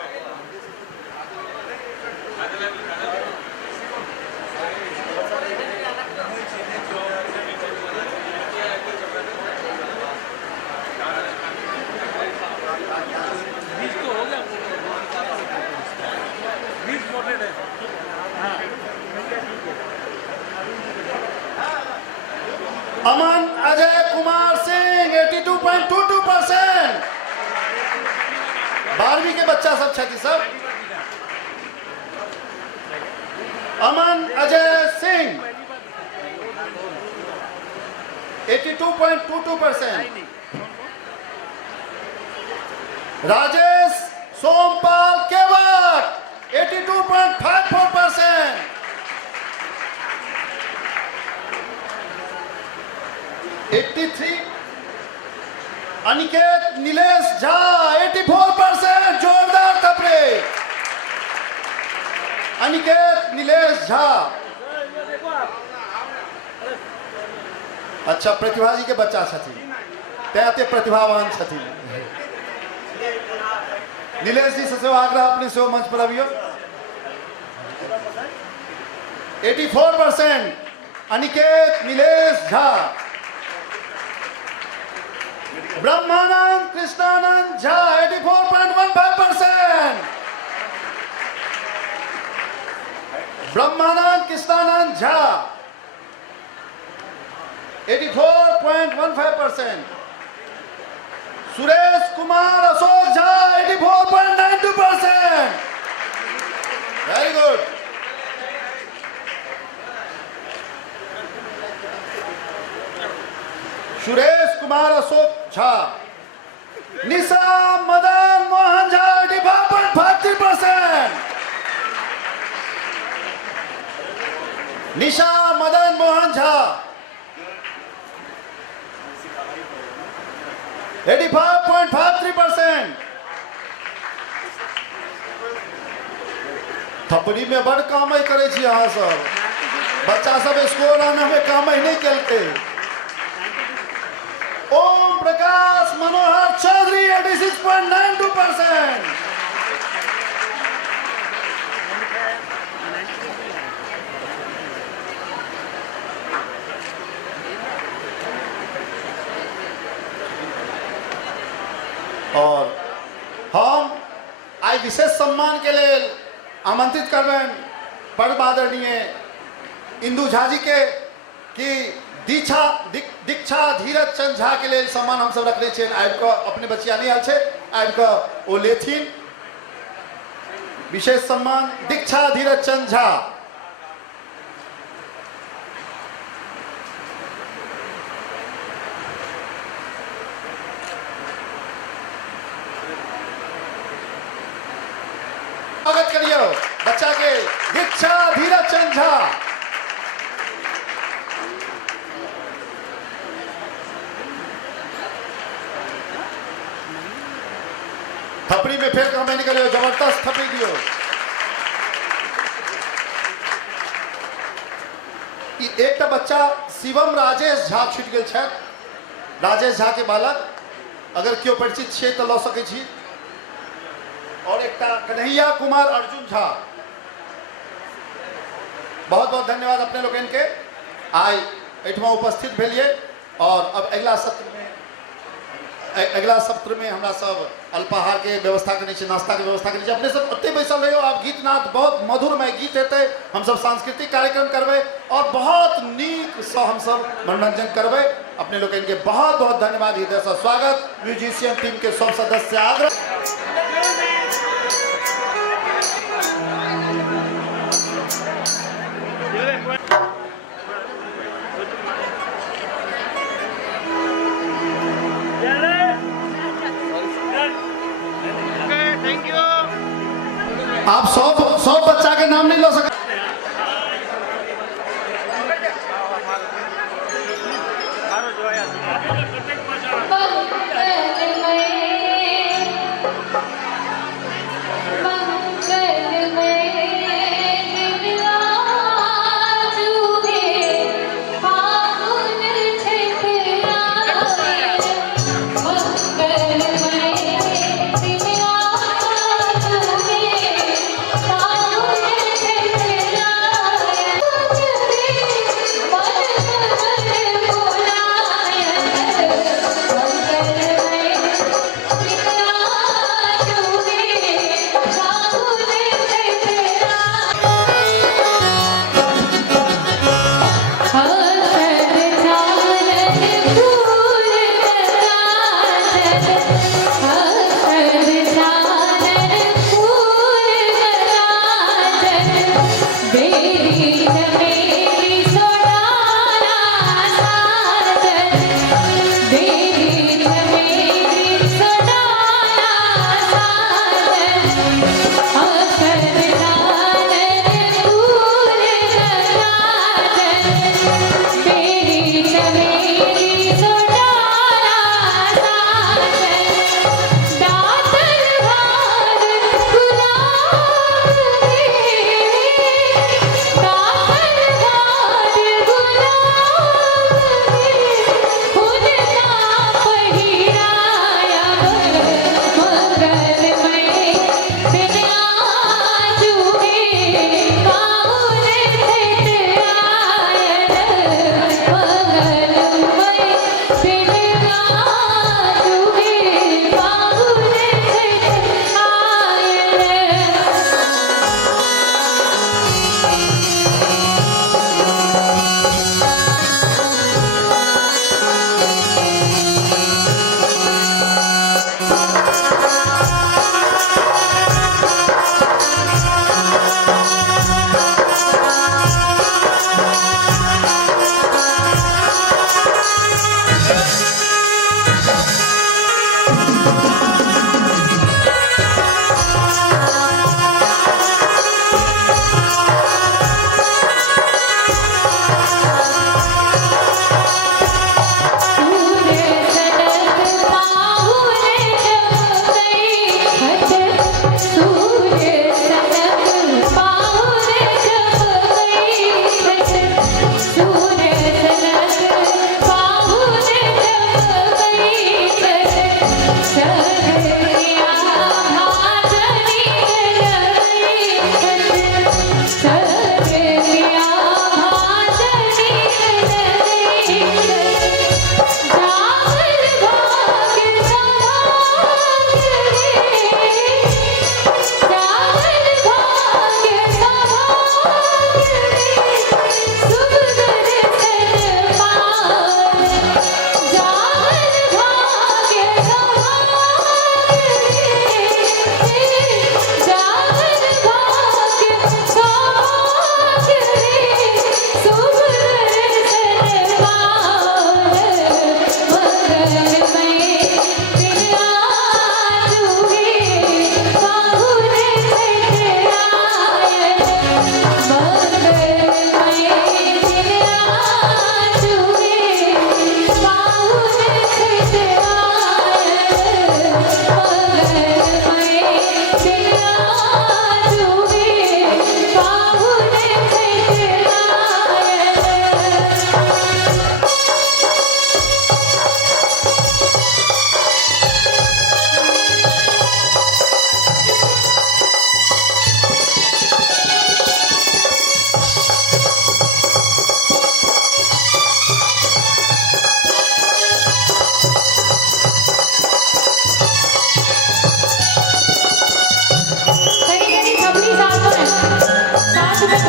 अमन अजय कुमार सिंह 82.22%। 12वीं के बच्चा सब छठी सब। अमन अजय सिंह 82.22%। राजेश सोमपाल केवट 82.54%। अनिकेत नीलेश झा 84%। जोरदार थपड़े। अनिकेत नीलेश झा। अच्छा प्रतिभा जी के बच्चा छथि ते प्रतिभावान छथि। नीलेश जी से आग्रह अपने से मंच पर अभियो। 84% अनिकेत नीलेश झा। ब्रह्मानंद कृष्णानंद झा 84.15%। ब्रह्मानंद कृष्णानंद झा 84.15%। सुरेश कुमार अशोक झा 84.92%। Very good. सुरेश कुमार अशोक झा। निशा मदन मोहन झा 85.53%। निशा मदन मोहन झा 85.53%। थपड़ी में बड़ काम करे छी अहाँ सब। बच्चा सब स्कोर आने में काम नहीं केलके। ओम प्रकाश मनोहर चौधरी 86.92%। और हम आज विशेष सम्मान के लिए आमंत्रित करबेन परम आदरणीय इंदू झा जी के कि दीक्षा धीरज चंद झा के लिए सम्मान हम सब रखने छे। आबि के अपने बच्चिया नहीं आयल छे, आबि के ओ लेथिन विशेष सम्मान दीक्षा धीरज चंद झा। स्वागत करियो बच्चा के दीक्षा धीरज चंद झा। थपड़ी में फेर काम नहीं करियो, जबरदस्त थपड़ी दियो। एक बच्चा शिवम राजेश झा छूट गए छे। राजेश झा के बालक अगर क्यों परिचित छे तो ल सके छी। और एक कन्हैया कुमार अर्जुन झा। बहुत बहुत धन्यवाद अपने लोग इनके आज एठमा उपस्थित भेलिए। और अब अगला सत्र में हमरा सब अल्पाहार के व्यवस्था करने छे, नाश्ता के व्यवस्था करने छे। अपने सब ओते बैसल रहियो। आप गीत नाद बहुत मधुरमय गीत हेते। हम सब सांस्कृतिक कार्यक्रम करबे और बहुत नीक से हम सब मनोरंजन करबे। अपने लोग इनके बहुत बहुत धन्यवाद, हृदय से स्वागत। म्यूजिशियन टीम के सब सदस्य से आग्रह। आप सौ बच्चा के नाम नहीं लो सकते। जो है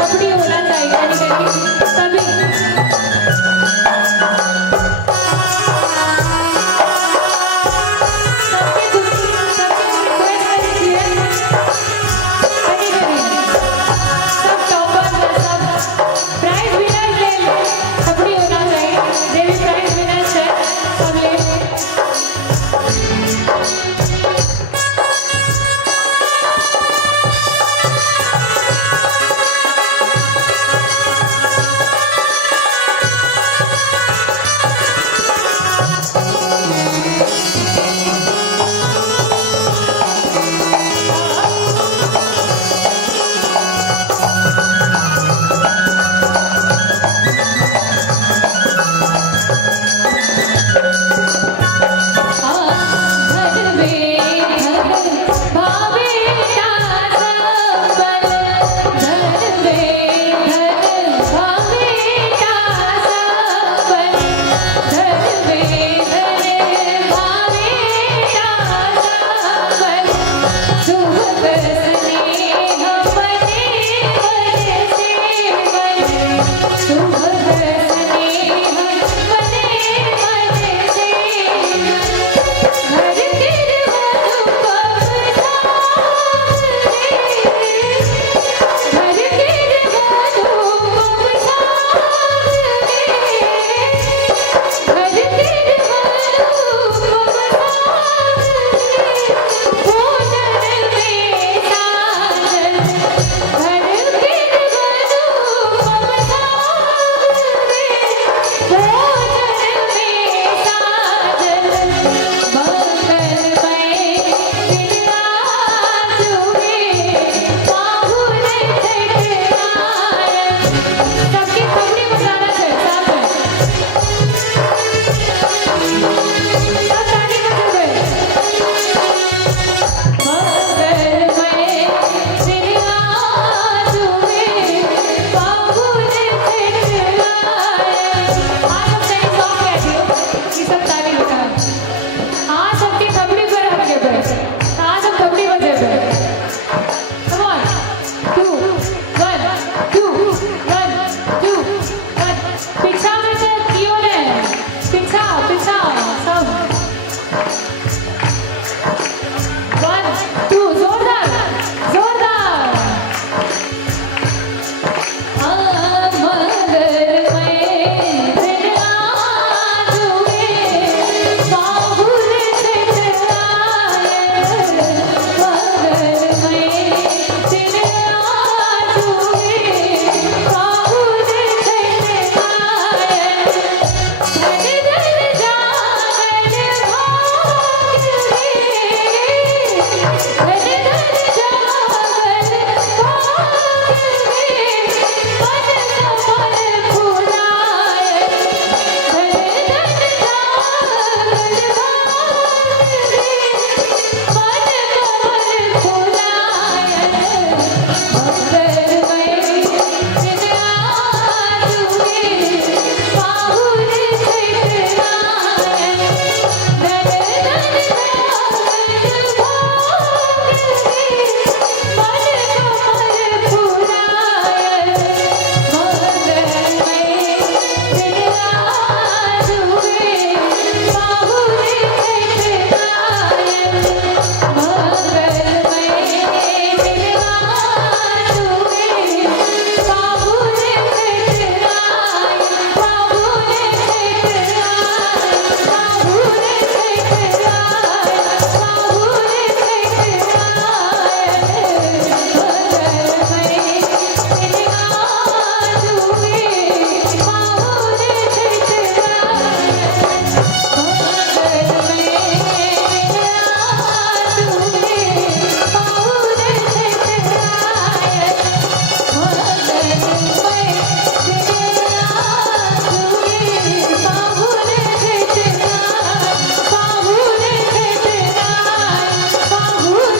थपड़ी होना चाहिए यानी कि तभी सबके रिक्वेस्ट कीजिए आगे करिए सब टॉपर्स सब प्राइज विनर ले थपड़ी होना चाहिए देवी प्राइज विनर है सब ले घर में घर भावे ताजा बन घर में घर भावे ताजा बन घर में घर भावे ताजा बन शुभ बरसने हमने बरसे बन शुभ बरसने हमने बरसे घर के मधु पवसा घर के मधु पवसा घर के मधु पवसा भोजन में साजन घर के मधु पवसा भोजन में साजन मंगलमय बिना जुए बाहुल छठवार सबकी थपड़ी बजाना है साथ में सब ताली बजाओगे मंगलमय बिना जुए बाहुल छठवार आज हम सही सॉन्ग कहते हो कि सब ताली बजाओ आज सबकी थपड़ी पर हम के पे आज हम थपड़ी बजे पे कम ऑन 2 1 2 1 2 1 पीछा में से कियो ने पीछा पीछा सब 1 2 जोरदार जोरदार मंगलमय बिना जुए बाहुल छठवार मंगलमय बिना जुए बाहुल छठवार धन धन जागन भाग में धन धन जागन भाग में मन कमल फुलाए धन धन जागन भाग में मन कमल फुलाए मंगलमय बिना जुए बाहुल छठवार धन धन जागन भाग में मन कमल फुलाए मंगलमय बिना जुए बाहुल छठवार मंगलमय बिना जुए बाहुल छठवार बाहुल छठवार बाहुल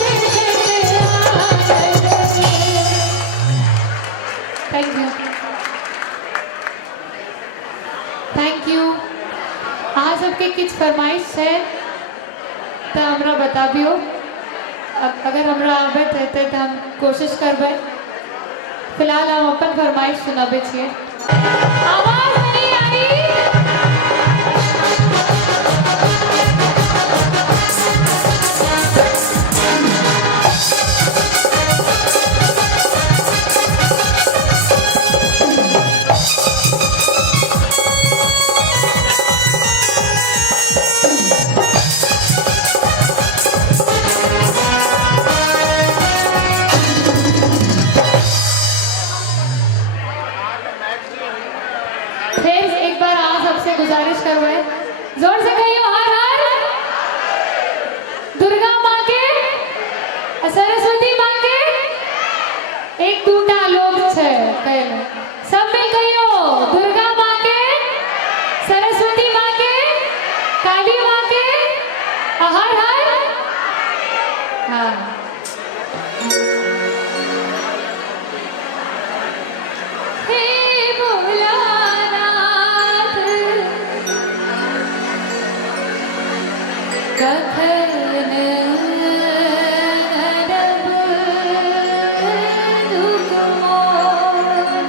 थैंक यू आज सबके किछ फरमाइश है तो हमरा बताबियो अगर हमरा आबे तो हम कोशिश करबे फिलहाल हम अपन फरमाइश सुनाबे छिए। आवाज नहीं आई। फिर एक बार आप सबसे गुजारिश करवाए, जोर से कहियो हर हर दुर्गा माँ के, सरस्वती माँ के। एक टूटा लोग छे कहले सब मिल कहियो दुर्गा माँ के, सरस्वती माँ के, काली माँ के, हर हर। हाँ हे भोलानाथ कखन करब दुख मोर।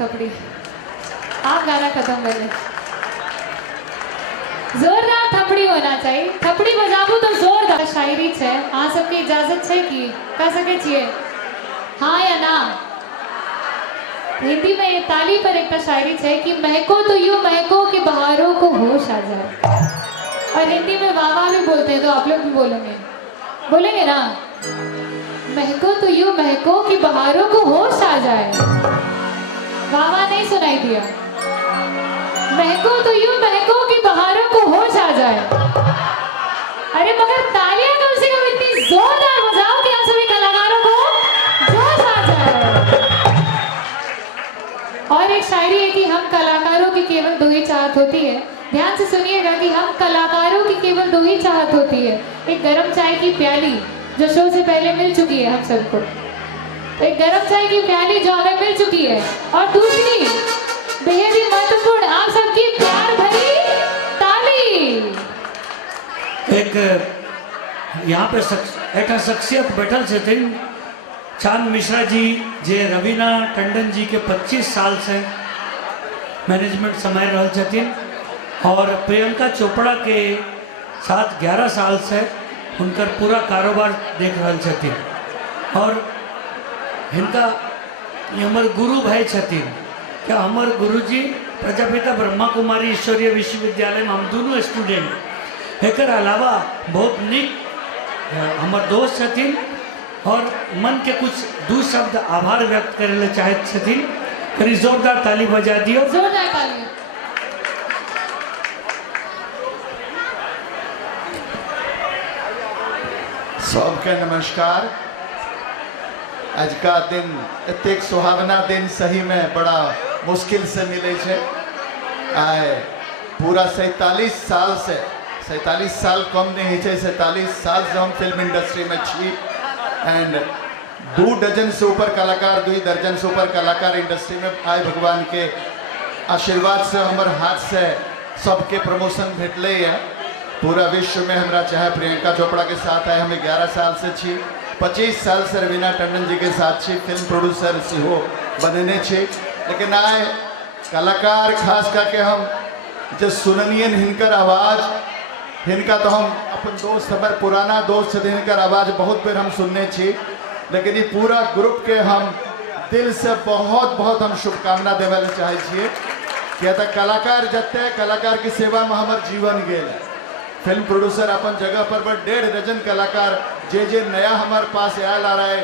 थपड़ी आप गाना खत्म कर ले जोरदार थपड़ी होना चाहिए थपड़ी बजाबू तो जोरदार शायरी छे आ सबकी इजाजत छे की कह सके छिए हाँ या ना हिंदी में ये ताली पर एक शायरी छे कि महको तो यूं महको कि बहारों को होश आ जाए और हिंदी में वाह वाह भी बोलते हैं तो आप लोग भी बोलेंगे ना महको तो यूं महको कि बहारों को होश आ जाए वाह वाह नहीं सुनाई दिया महको तो यूं महको कि बहारों को होश आ जाए अरे मगर तालियां कम से कम इतनी जोरदार बजाओ कि हम सभी कलाकारों को जोश आ जाए और एक शायरी है कि हम कलाकारों की केवल दो ही चाहत होती है ध्यान से सुनिएगा कि हम कलाकारों की केवल दो ही चाहत होती है एक गरम चाय की प्याली जो शो से पहले मिल चुकी है हम सबको एक गरम चाय की प्याली जो हमें मिल चुकी है और दूसरी बेहद ही महत्वपूर्ण आप सबकी प्यार भरी ताली एक यहाँ पे एक शख्सियत बैठल छथिन चांद मिश्रा जी जे रवीना टंडन जी के 25 साल से मैनेजमेंट संभाल रहल छथिन और प्रियंका चोपड़ा के साथ 11 साल से उनकर पूरा कारोबार देख रहल छथिन और हिनका हमर गुरु भाई छथिन क्या हमर गुरुजी प्रजापिता ब्रह्मा कुमारी ईश्वरीय विश्वविद्यालय में हम दोनों स्टूडेंट एकर अलावा बहुत निक हमर दोस्त छथिन और मन के कुछ दू शब्द आभार व्यक्त करे ले चाहत छथिन करी जोरदार ताली बजा दियो जोरदार ताली सबके नमस्कार आज का दिन एतेक सुहावना दिन सही में बड़ा मुश्किल से मिले छे आए पूरा 47 साल से 47 साल कम नहीं है 47 साल से हम फिल्म इंडस्ट्री में छी एंड 2 डजन से ऊपर कलाकार 2 दर्जन से ऊपर कलाकार इंडस्ट्री में आए भगवान के आशीर्वाद से हमारे हाथ से सबके प्रमोशन भेटले है पूरा विश्व में हमरा चाहे प्रियंका चोपड़ा के साथ आए हमें 11 साल से छी 25 साल से रवीना टंडन जी के साथ छी फिल्म प्रोड्यूसर हो बनने छी लेकिन आए कलाकार खास करके हम जो सुननियन हिनकर आवाज़ हिनका तो हम अपन दोस्त हमारे पुराना दोस्त छथिन हिनकर आवाज़ बहुत बेर हम सुनने छी लेकिन ये पूरा ग्रुप के हम दिल से बहुत बहुत हम शुभकामना देवे चाहे छिए किया तो कलाकार जते कलाकार की सेवा में हमार जीवन गेल फिल्म प्रोड्यूसर अपन जगह पर 1.5 डजन कलाकार जे नया हमारे पास आयल आ रहा है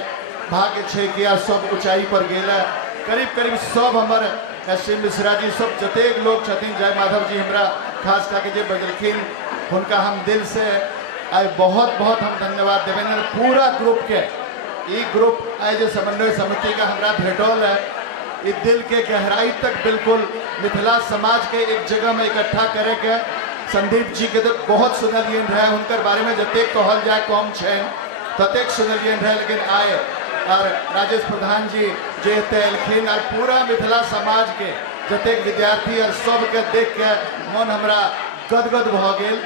भाग्य छे किया सब ऊंचाई पर गेला करीब करीब सब हमारे एस.सी. मिश्रा जी सब जतेक लोग छथिन जय माधव जी हमरा खास करके जे बजलखिन उनका हम दिल से आए बहुत बहुत हम धन्यवाद देवें पूरा ग्रुप के ये ग्रुप आए जो समन्वय समिति का हमरा भेटल है इस दिल के गहराई तक बिल्कुल मिथिला समाज के एक जगह में इकट्ठा करे के संदीप जी के तो बहुत सुनलियन रहे उनकर बारे में जतेक कहल जाए कम छे ततेक सुनलियन रहे लेकिन आए और राजेश प्रधान जी जे एलखिन और पूरा मिथिला समाज के जतेक विद्यार्थी और सबके देख के मन हमरा गदगद भ गेल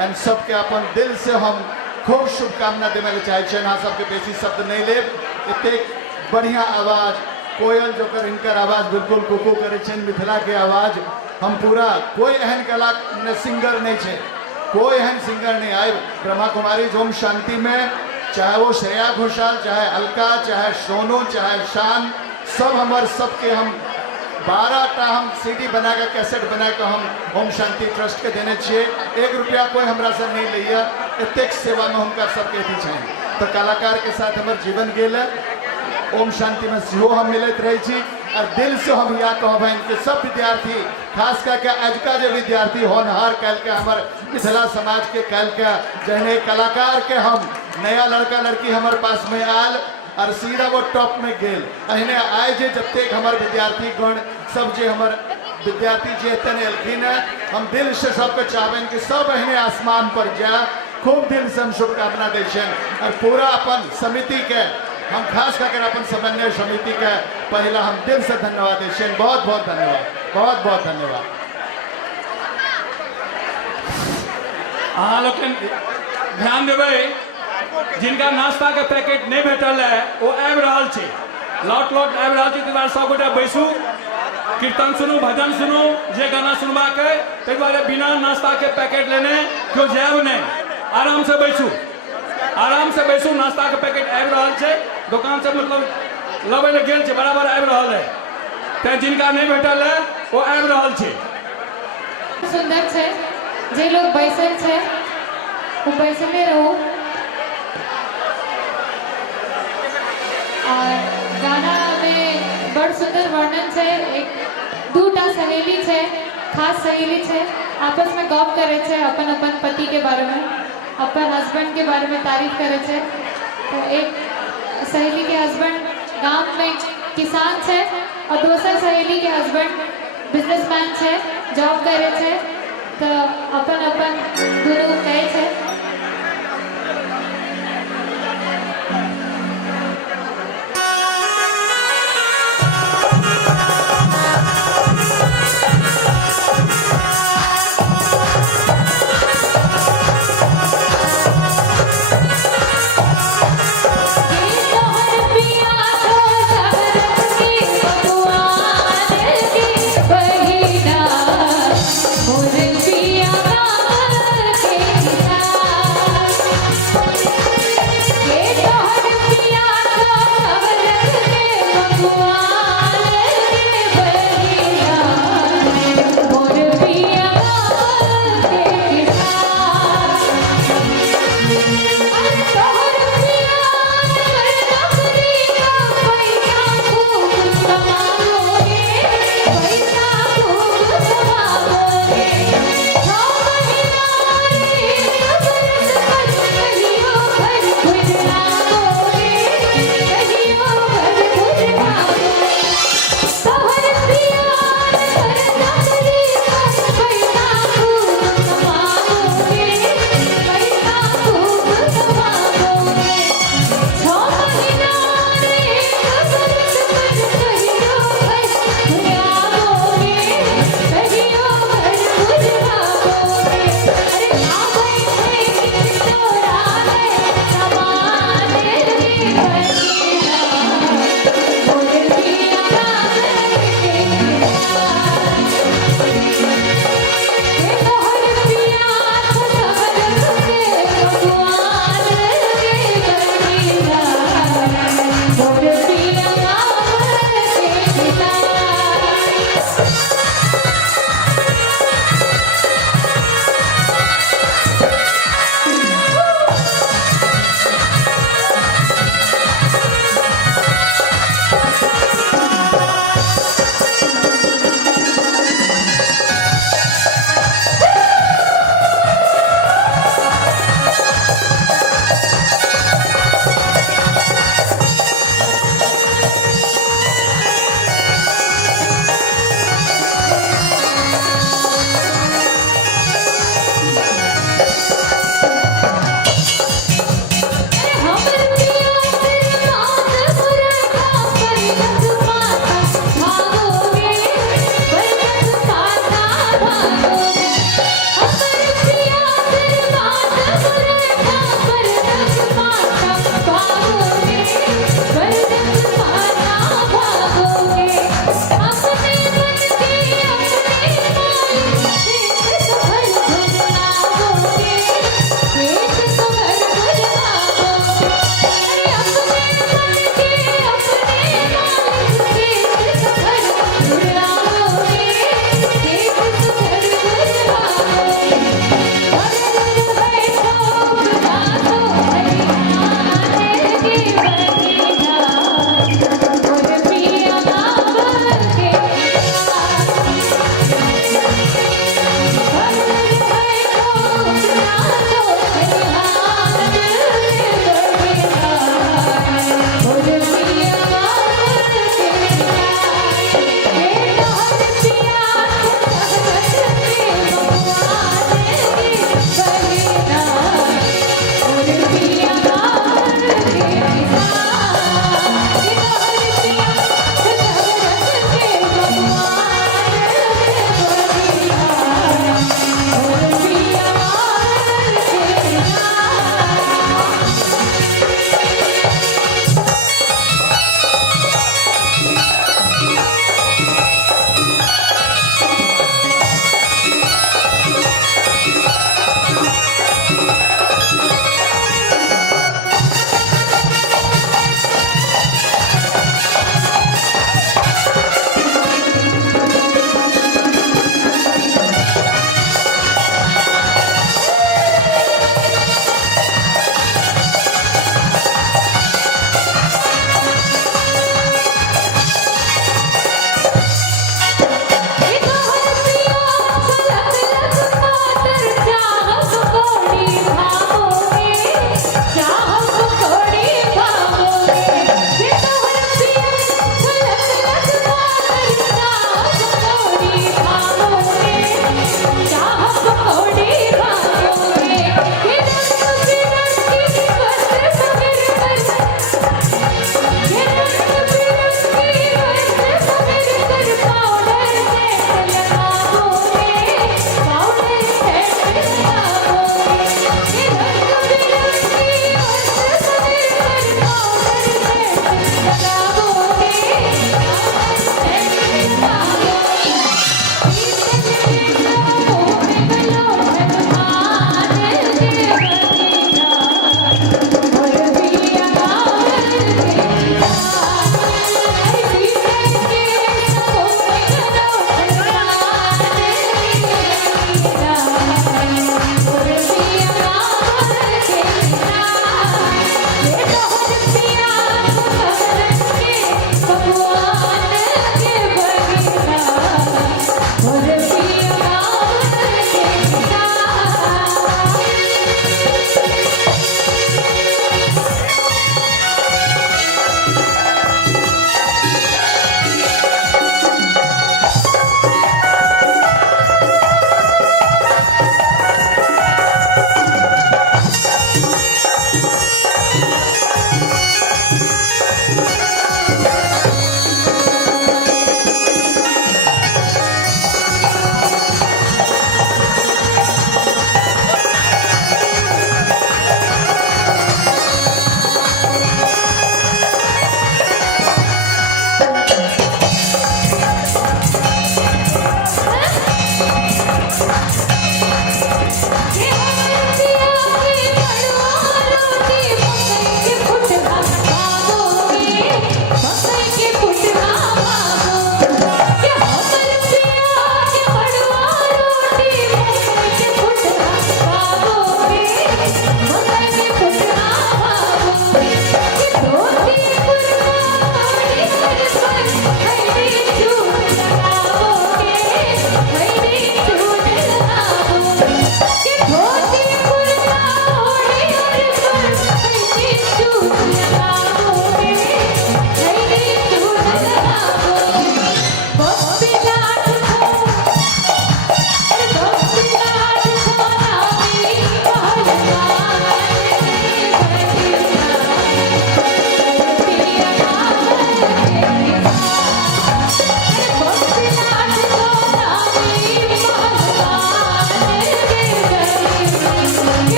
एंड सबके अपन दिल से हम खूब शुभकामना देवे चाहे हाँ सबके बेसी शब्द नहीं लेब एतेक बढ़िया आवाज़ कोयल जोकर इनकर आवाज़ बिल्कुल कुकू करे मिथिला के आवाज़ हम पूरा कोई एहन कला सिंगर नहीं छे कोई एहन सिंगर नहीं आए ब्रह्मा कुमारी ओम शांति में चाहे वो श्रेया घोषाल चाहे अलका चाहे सोनू चाहे शान सब हमारे सबके हम 12टा हम सीडी बना के कैसेट बना के हम ओम शांति ट्रस्ट के देने छे 1 रुपया कोई हमरा से नहीं लिया एतेक सेवा में उनका सबके थी छे तो कलाकार के साथ हमारे जीवन गेल ओम शांति में सिहो हम मिलत रही छी और दिल से हम या कहब कि सब विद्यार्थी खास करके आज का जो विद्यार्थी होनहार कल के हमारे मिथिला समाज के कल के जहने कलाकार के हम नया लड़का लड़की हमारे पास में आल और सीधा वो टॉप में गेल अहने आए जे जब हमारे विद्यार्थी गण सब जे हमारे विद्यार्थी जे तने एलखिन है हम दिल से सबके चाहबें कि सब अहने आसमान पर जा खूब दिल से हम शुभकामना दे और पूरा अपन समिति के हम खास करके अपन समन्वय समिति के पहला हम दिल से धन्यवाद दे बहुत बहुत धन्यवाद बहुत बहुत धन्यवाद अहाँ लोग ध्यान देवे जिनका नाश्ता के पैकेट नहीं भेटल है वो आबि रहल छै लौट आबि रहल छै ताहि दुआरे सब गोटा बैसू कीर्तन सुनू भजन सुनू जे गाना सुनबा के ताहि दुआरे बिना नाश्ता के पैकेट लेने क्यों जायब नहीं आराम से बैसू नाश्ता के पैकेट आबि रहल छै दुकान से मतलब लबै ले गेल छै बराबर आबि रहल है ते जिनका नहीं भेटल है वो आबि रहल छै सुंदर छे जे लोग बैसल छे वो बैसले रहू और गाना में बड़ सुंदर वर्णन छे एक दूटा सहेली छे खास सहेली छे आपस में गप करे छे अपन अपन पति के बारे में अपन हस्बैंड के बारे में तारीफ करे छे तो एक सहेली के हस्बैंड गांव में किसान छे और दूसर सहेली के हस्बैंड बिजनेसमैन छे जॉब करे छे तो अपन अपन दुनू कहे छे मोर पिया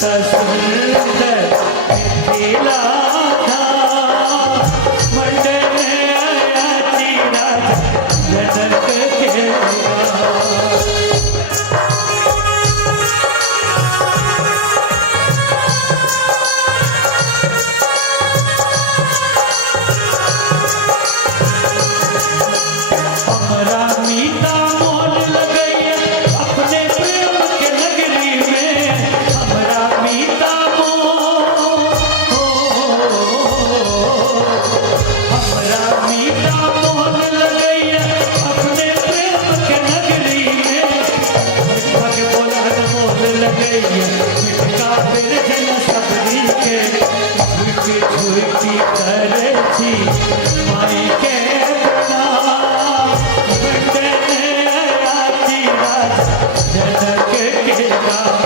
ससुंदर मिथिला धाम मंडने आयाची राजा जनक के गाँव। हमरा मीता मोल लगैया अपने प्रेम के नगरी में, हमरा मीता मोल, हमरा मीता मोल लगैया अपने प्रेम के नगरी में। भग बोलन मोल लगैया मिठका फिर जन सबरी के, झुकी झुकी करे छी माई के प्रणाम मंडने आयाची राजा जनक के गाँव।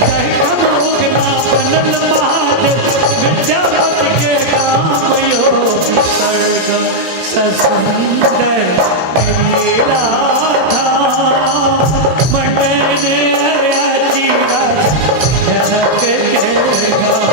जय कनौगना बनल महादेव विद्यापति के गाँव यो, स्वर्ग ससुंदर मिथिला धाम मंडने आयाची राजा जनक के गाँव।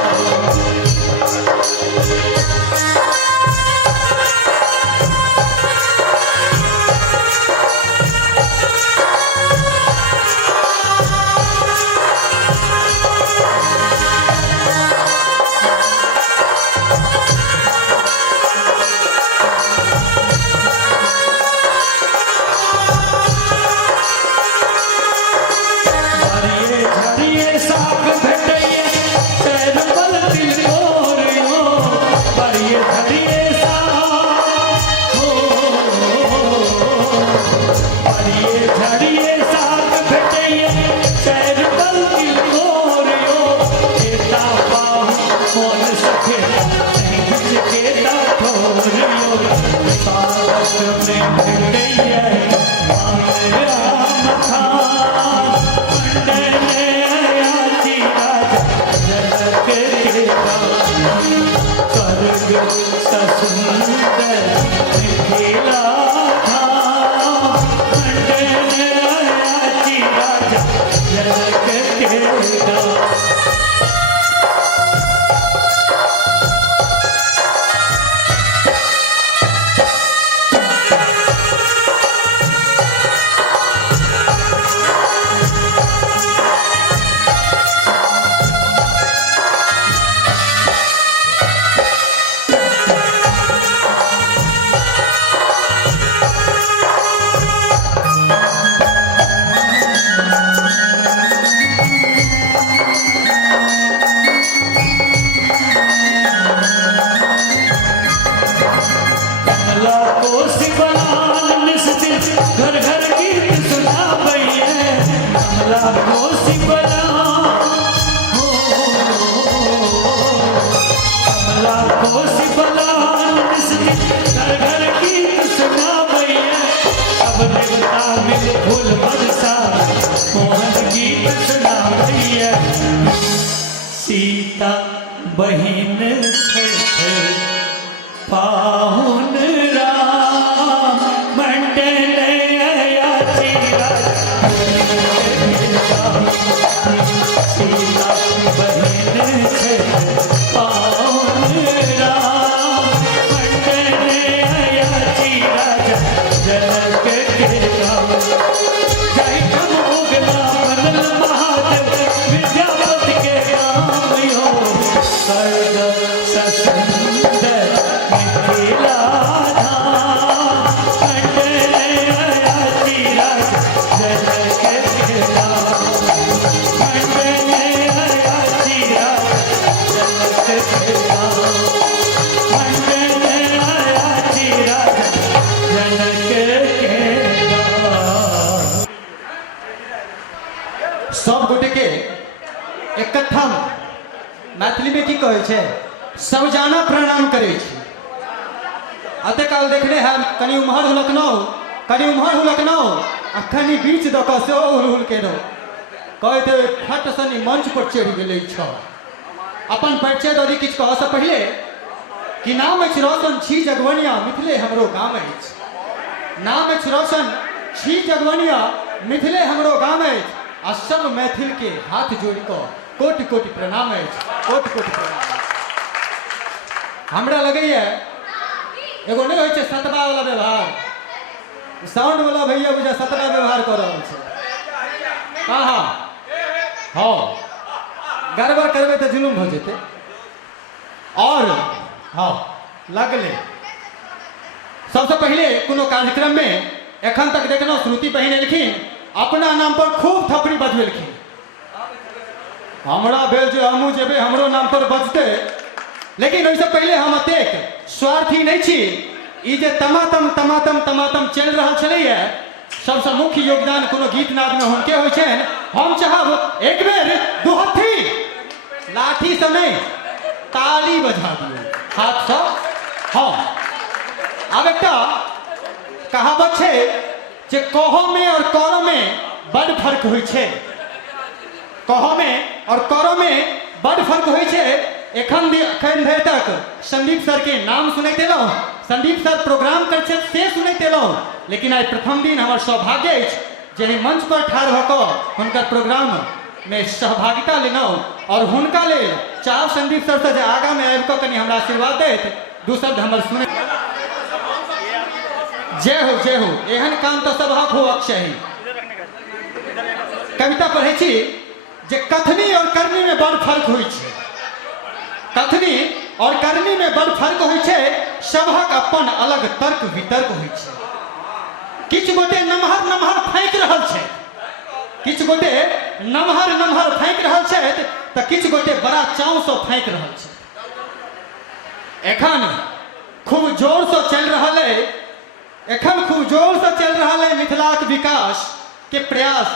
हरिये झरिये साग भेटैया चैन बल तिलकोरियो, हरिये झरिये साग हो, हरिये झरिये साग भेटैया चैन बल तिलकोरियो। केता पाहु मोल सखे नहीं खिच केता ठोरियो, स्वागत में भेटैया मांग राम खान मंडने आयाची राजा जनक के गाँव। स्वर्ग ससुंदर मिथिला धाम मंडने आयाची राजा जनक के गाँव। कमला को सिबलाल निस्दिन घर घर गीत सुनावैया, कमला को सिबलाल हो, कमला को सिबलाल निस्दिन घर घर गीत सुनावैया। अब देवता मिल फूल बरसा मोहन गीत सुनावैया। सीता बहिन छठ पाहुन राम मंडने आयाची राजा जनक के गाँव। सीता बहिन छठ पाहुन राम मंडने आयाची राजा जनक के गाँव। जय कनौगना बनल महादेव विद्यापति के गाँव यो, स्वर्ग ससुंदर मिथिला धाम मंडने आयाची राजा जनक के गाँव। मंडने आयाची राजा जनक के गाँव। मंडने आयाची राजा जनक के गाँव। सब गोटे के एक कथा मैथिली में की कहे छे सब जाना प्रणाम करे छी। अते काल देखने हैं कनी उम्हर हो लखनऊ, कनी उम्हर हो लखनऊ आ कनी बीच दक से हुल के नो कहते फट सनी मंच पर चढ़ गेले छ। अपन परिचय दरी किछ कह से पहले कि नाम अछि रोशन छी जगवनिया मिथिले हमरो गाम अछि। नाम अछि रोशन छी जगवनिया मिथिले हमरो गाम अछि। आ सब मैथिल के हाथ जोड़ कर कोटि कोटि प्रणाम अछि, कोटि कोटि प्रणाम अछि। हमरा लगैए एगो नहीं होइ छै सतबा वाला व्यवहार, साउंड वाला भैया बुझा सतबा व्यवहार कर रहल छै। हाँ गड़बड़ करबै तऽ जुलूम भऽ जेतै। और हाँ लगले सबसे पहले कोनो कार्यक्रम में एखन तक देखलहुँ श्रुति बहिन एलखिन, अपना नाम पर खूब थपड़ी बजबेलखिन। हमरा भेल जे हमहूँ जेबै हमरो नाम पर बजतै, लेकिन ओहिसँ पहले हम एतेक स्वार्थी नहीं छी। ई जे तमातम चल रहा छलैए, सबसे मुख्य योगदान कोनो गीत नाद में हुनके होइ छनि। हम चाहब एक बेर दुहत्थी लाठी से नहीं ताली बजा दियौ हाथ से। हाँ आब एकटा कहावत छै जे कहऽ में और करऽ में बड़ फर्क होइ छै, कहऽ में और करऽ में बड़ फर्क होइ छै। एखन धरि तक संदीप सर के नाम सुनैत एलहुँ, संदीप सर प्रोग्राम कर से सुनैत एलहुँ, लेकिन आइ प्रथम दिन हमर सौभाग्य अछि जे मंच पर ठाढ़ भऽ कऽ हुनकर प्रोग्राम में सहभागिता लेलहुँ। और हुनका लेल चाहब संदीप सर से जे आगाँ में आबि कऽ कनि हमरा आशीर्वाद देत, दू शब्द हमर सुने। जय हो एहन काम तो सबहक होबाक चाही। कविता पढ़ै छी जे कथनी और करनी में बड़ फर्क होइ छै, कथनी और करनी में बड़ फर्क होइ छै। सबहक अपन अलग तर्क वितर्क होइ छै। किछु गोटे नमहर फाँक रहल छै, किछु गोटे नमहर फाँक रहल छथि तऽ किछु गोटे बड़ा चाव से फाँक रहल छै। एखन खूब जोर से चल रहा है मिथिलाक विकास के प्रयास।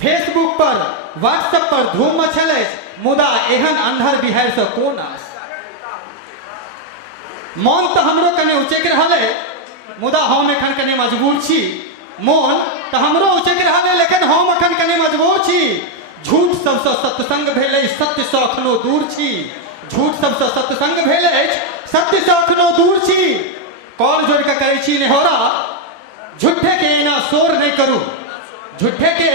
फेसबुक पर व्हाट्सएप पर धूम मचल अछि, मुदा एहन अंधर बिहारि से कोन आस। मन तो हमरो कने उचेक रहल है, मुदा हम एखन कने मजबूर छी। मोन तो हमरो उचेक रहल है, लेकिन हम एखन कने मजबूर छी। झूठ सबसे सत्संग भेल अछि, सत्य से अखनो दूर छी। झूठ सबसे सत्संग भेल अछि, सत्य से अखनो दूर छी। कॉल जोड़ के करै छी नेहोरा, झूठे के एना शोर नहीं करू, झूठे के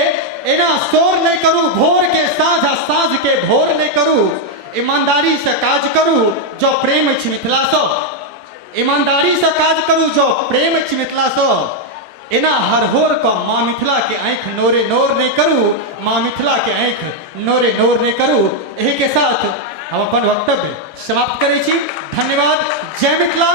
एना शोर नहीं करू। भोर के साँझ आ साँझ के भोर नहीं करू। ईमानदारी से काज करू जो प्रेम अछि मिथिला सँ, ईमानदारी से काज करू जो प्रेम अछि मिथिला सँ। एना हरहोर का माँ मिथिला के आँख नोरे नोर नहीं करू, माँ मिथिला के आँख नोरे नोर नहीं करू। यही के साथ हम अपन वक्तव्य समाप्त करै छी। धन्यवाद। जय मिथिला।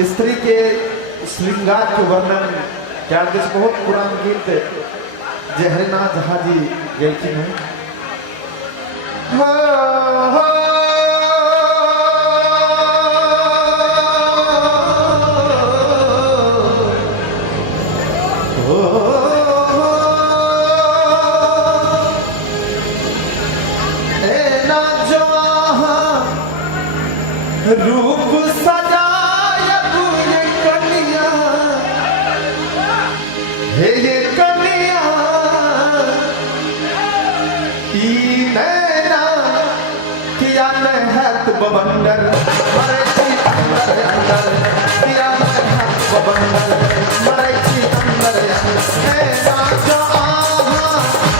स्त्री के श्रृंगार के वर्णन क्या बहुत पुरान गीत जे हरिनाथ झा जी गेलखिन हैं। रूप सजाय ये कन्या, हे ये कन्या, ई नैना किया नहत बबंडर, मरे छी अंदर अंदर, किया नहत बबंडर, मरे छी अंदर अंदर। नैना जो आहा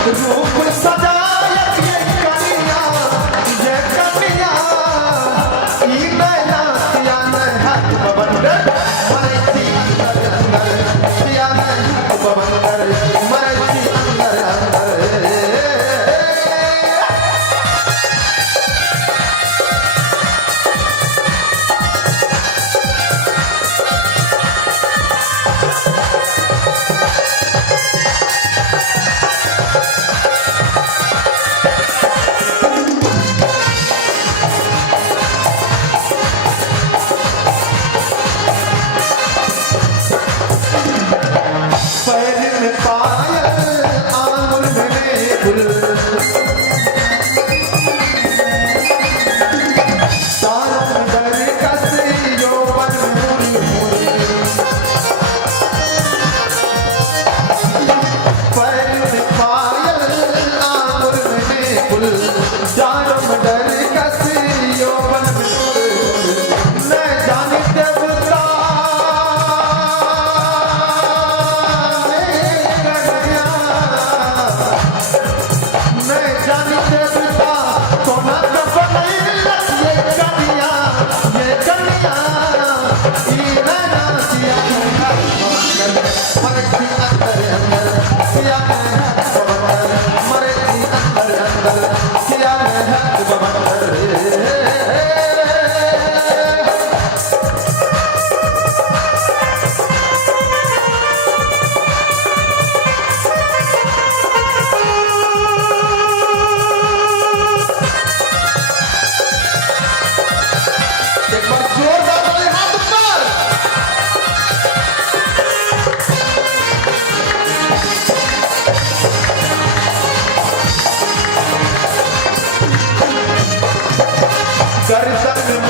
रूप सजाय ये कन्या, ये कन्या ई नैना किया नहत बबंडर, मरे छी अंदर अंदर, किया नहत बबंडर, मरे छी अंदर अंदर। दर्शन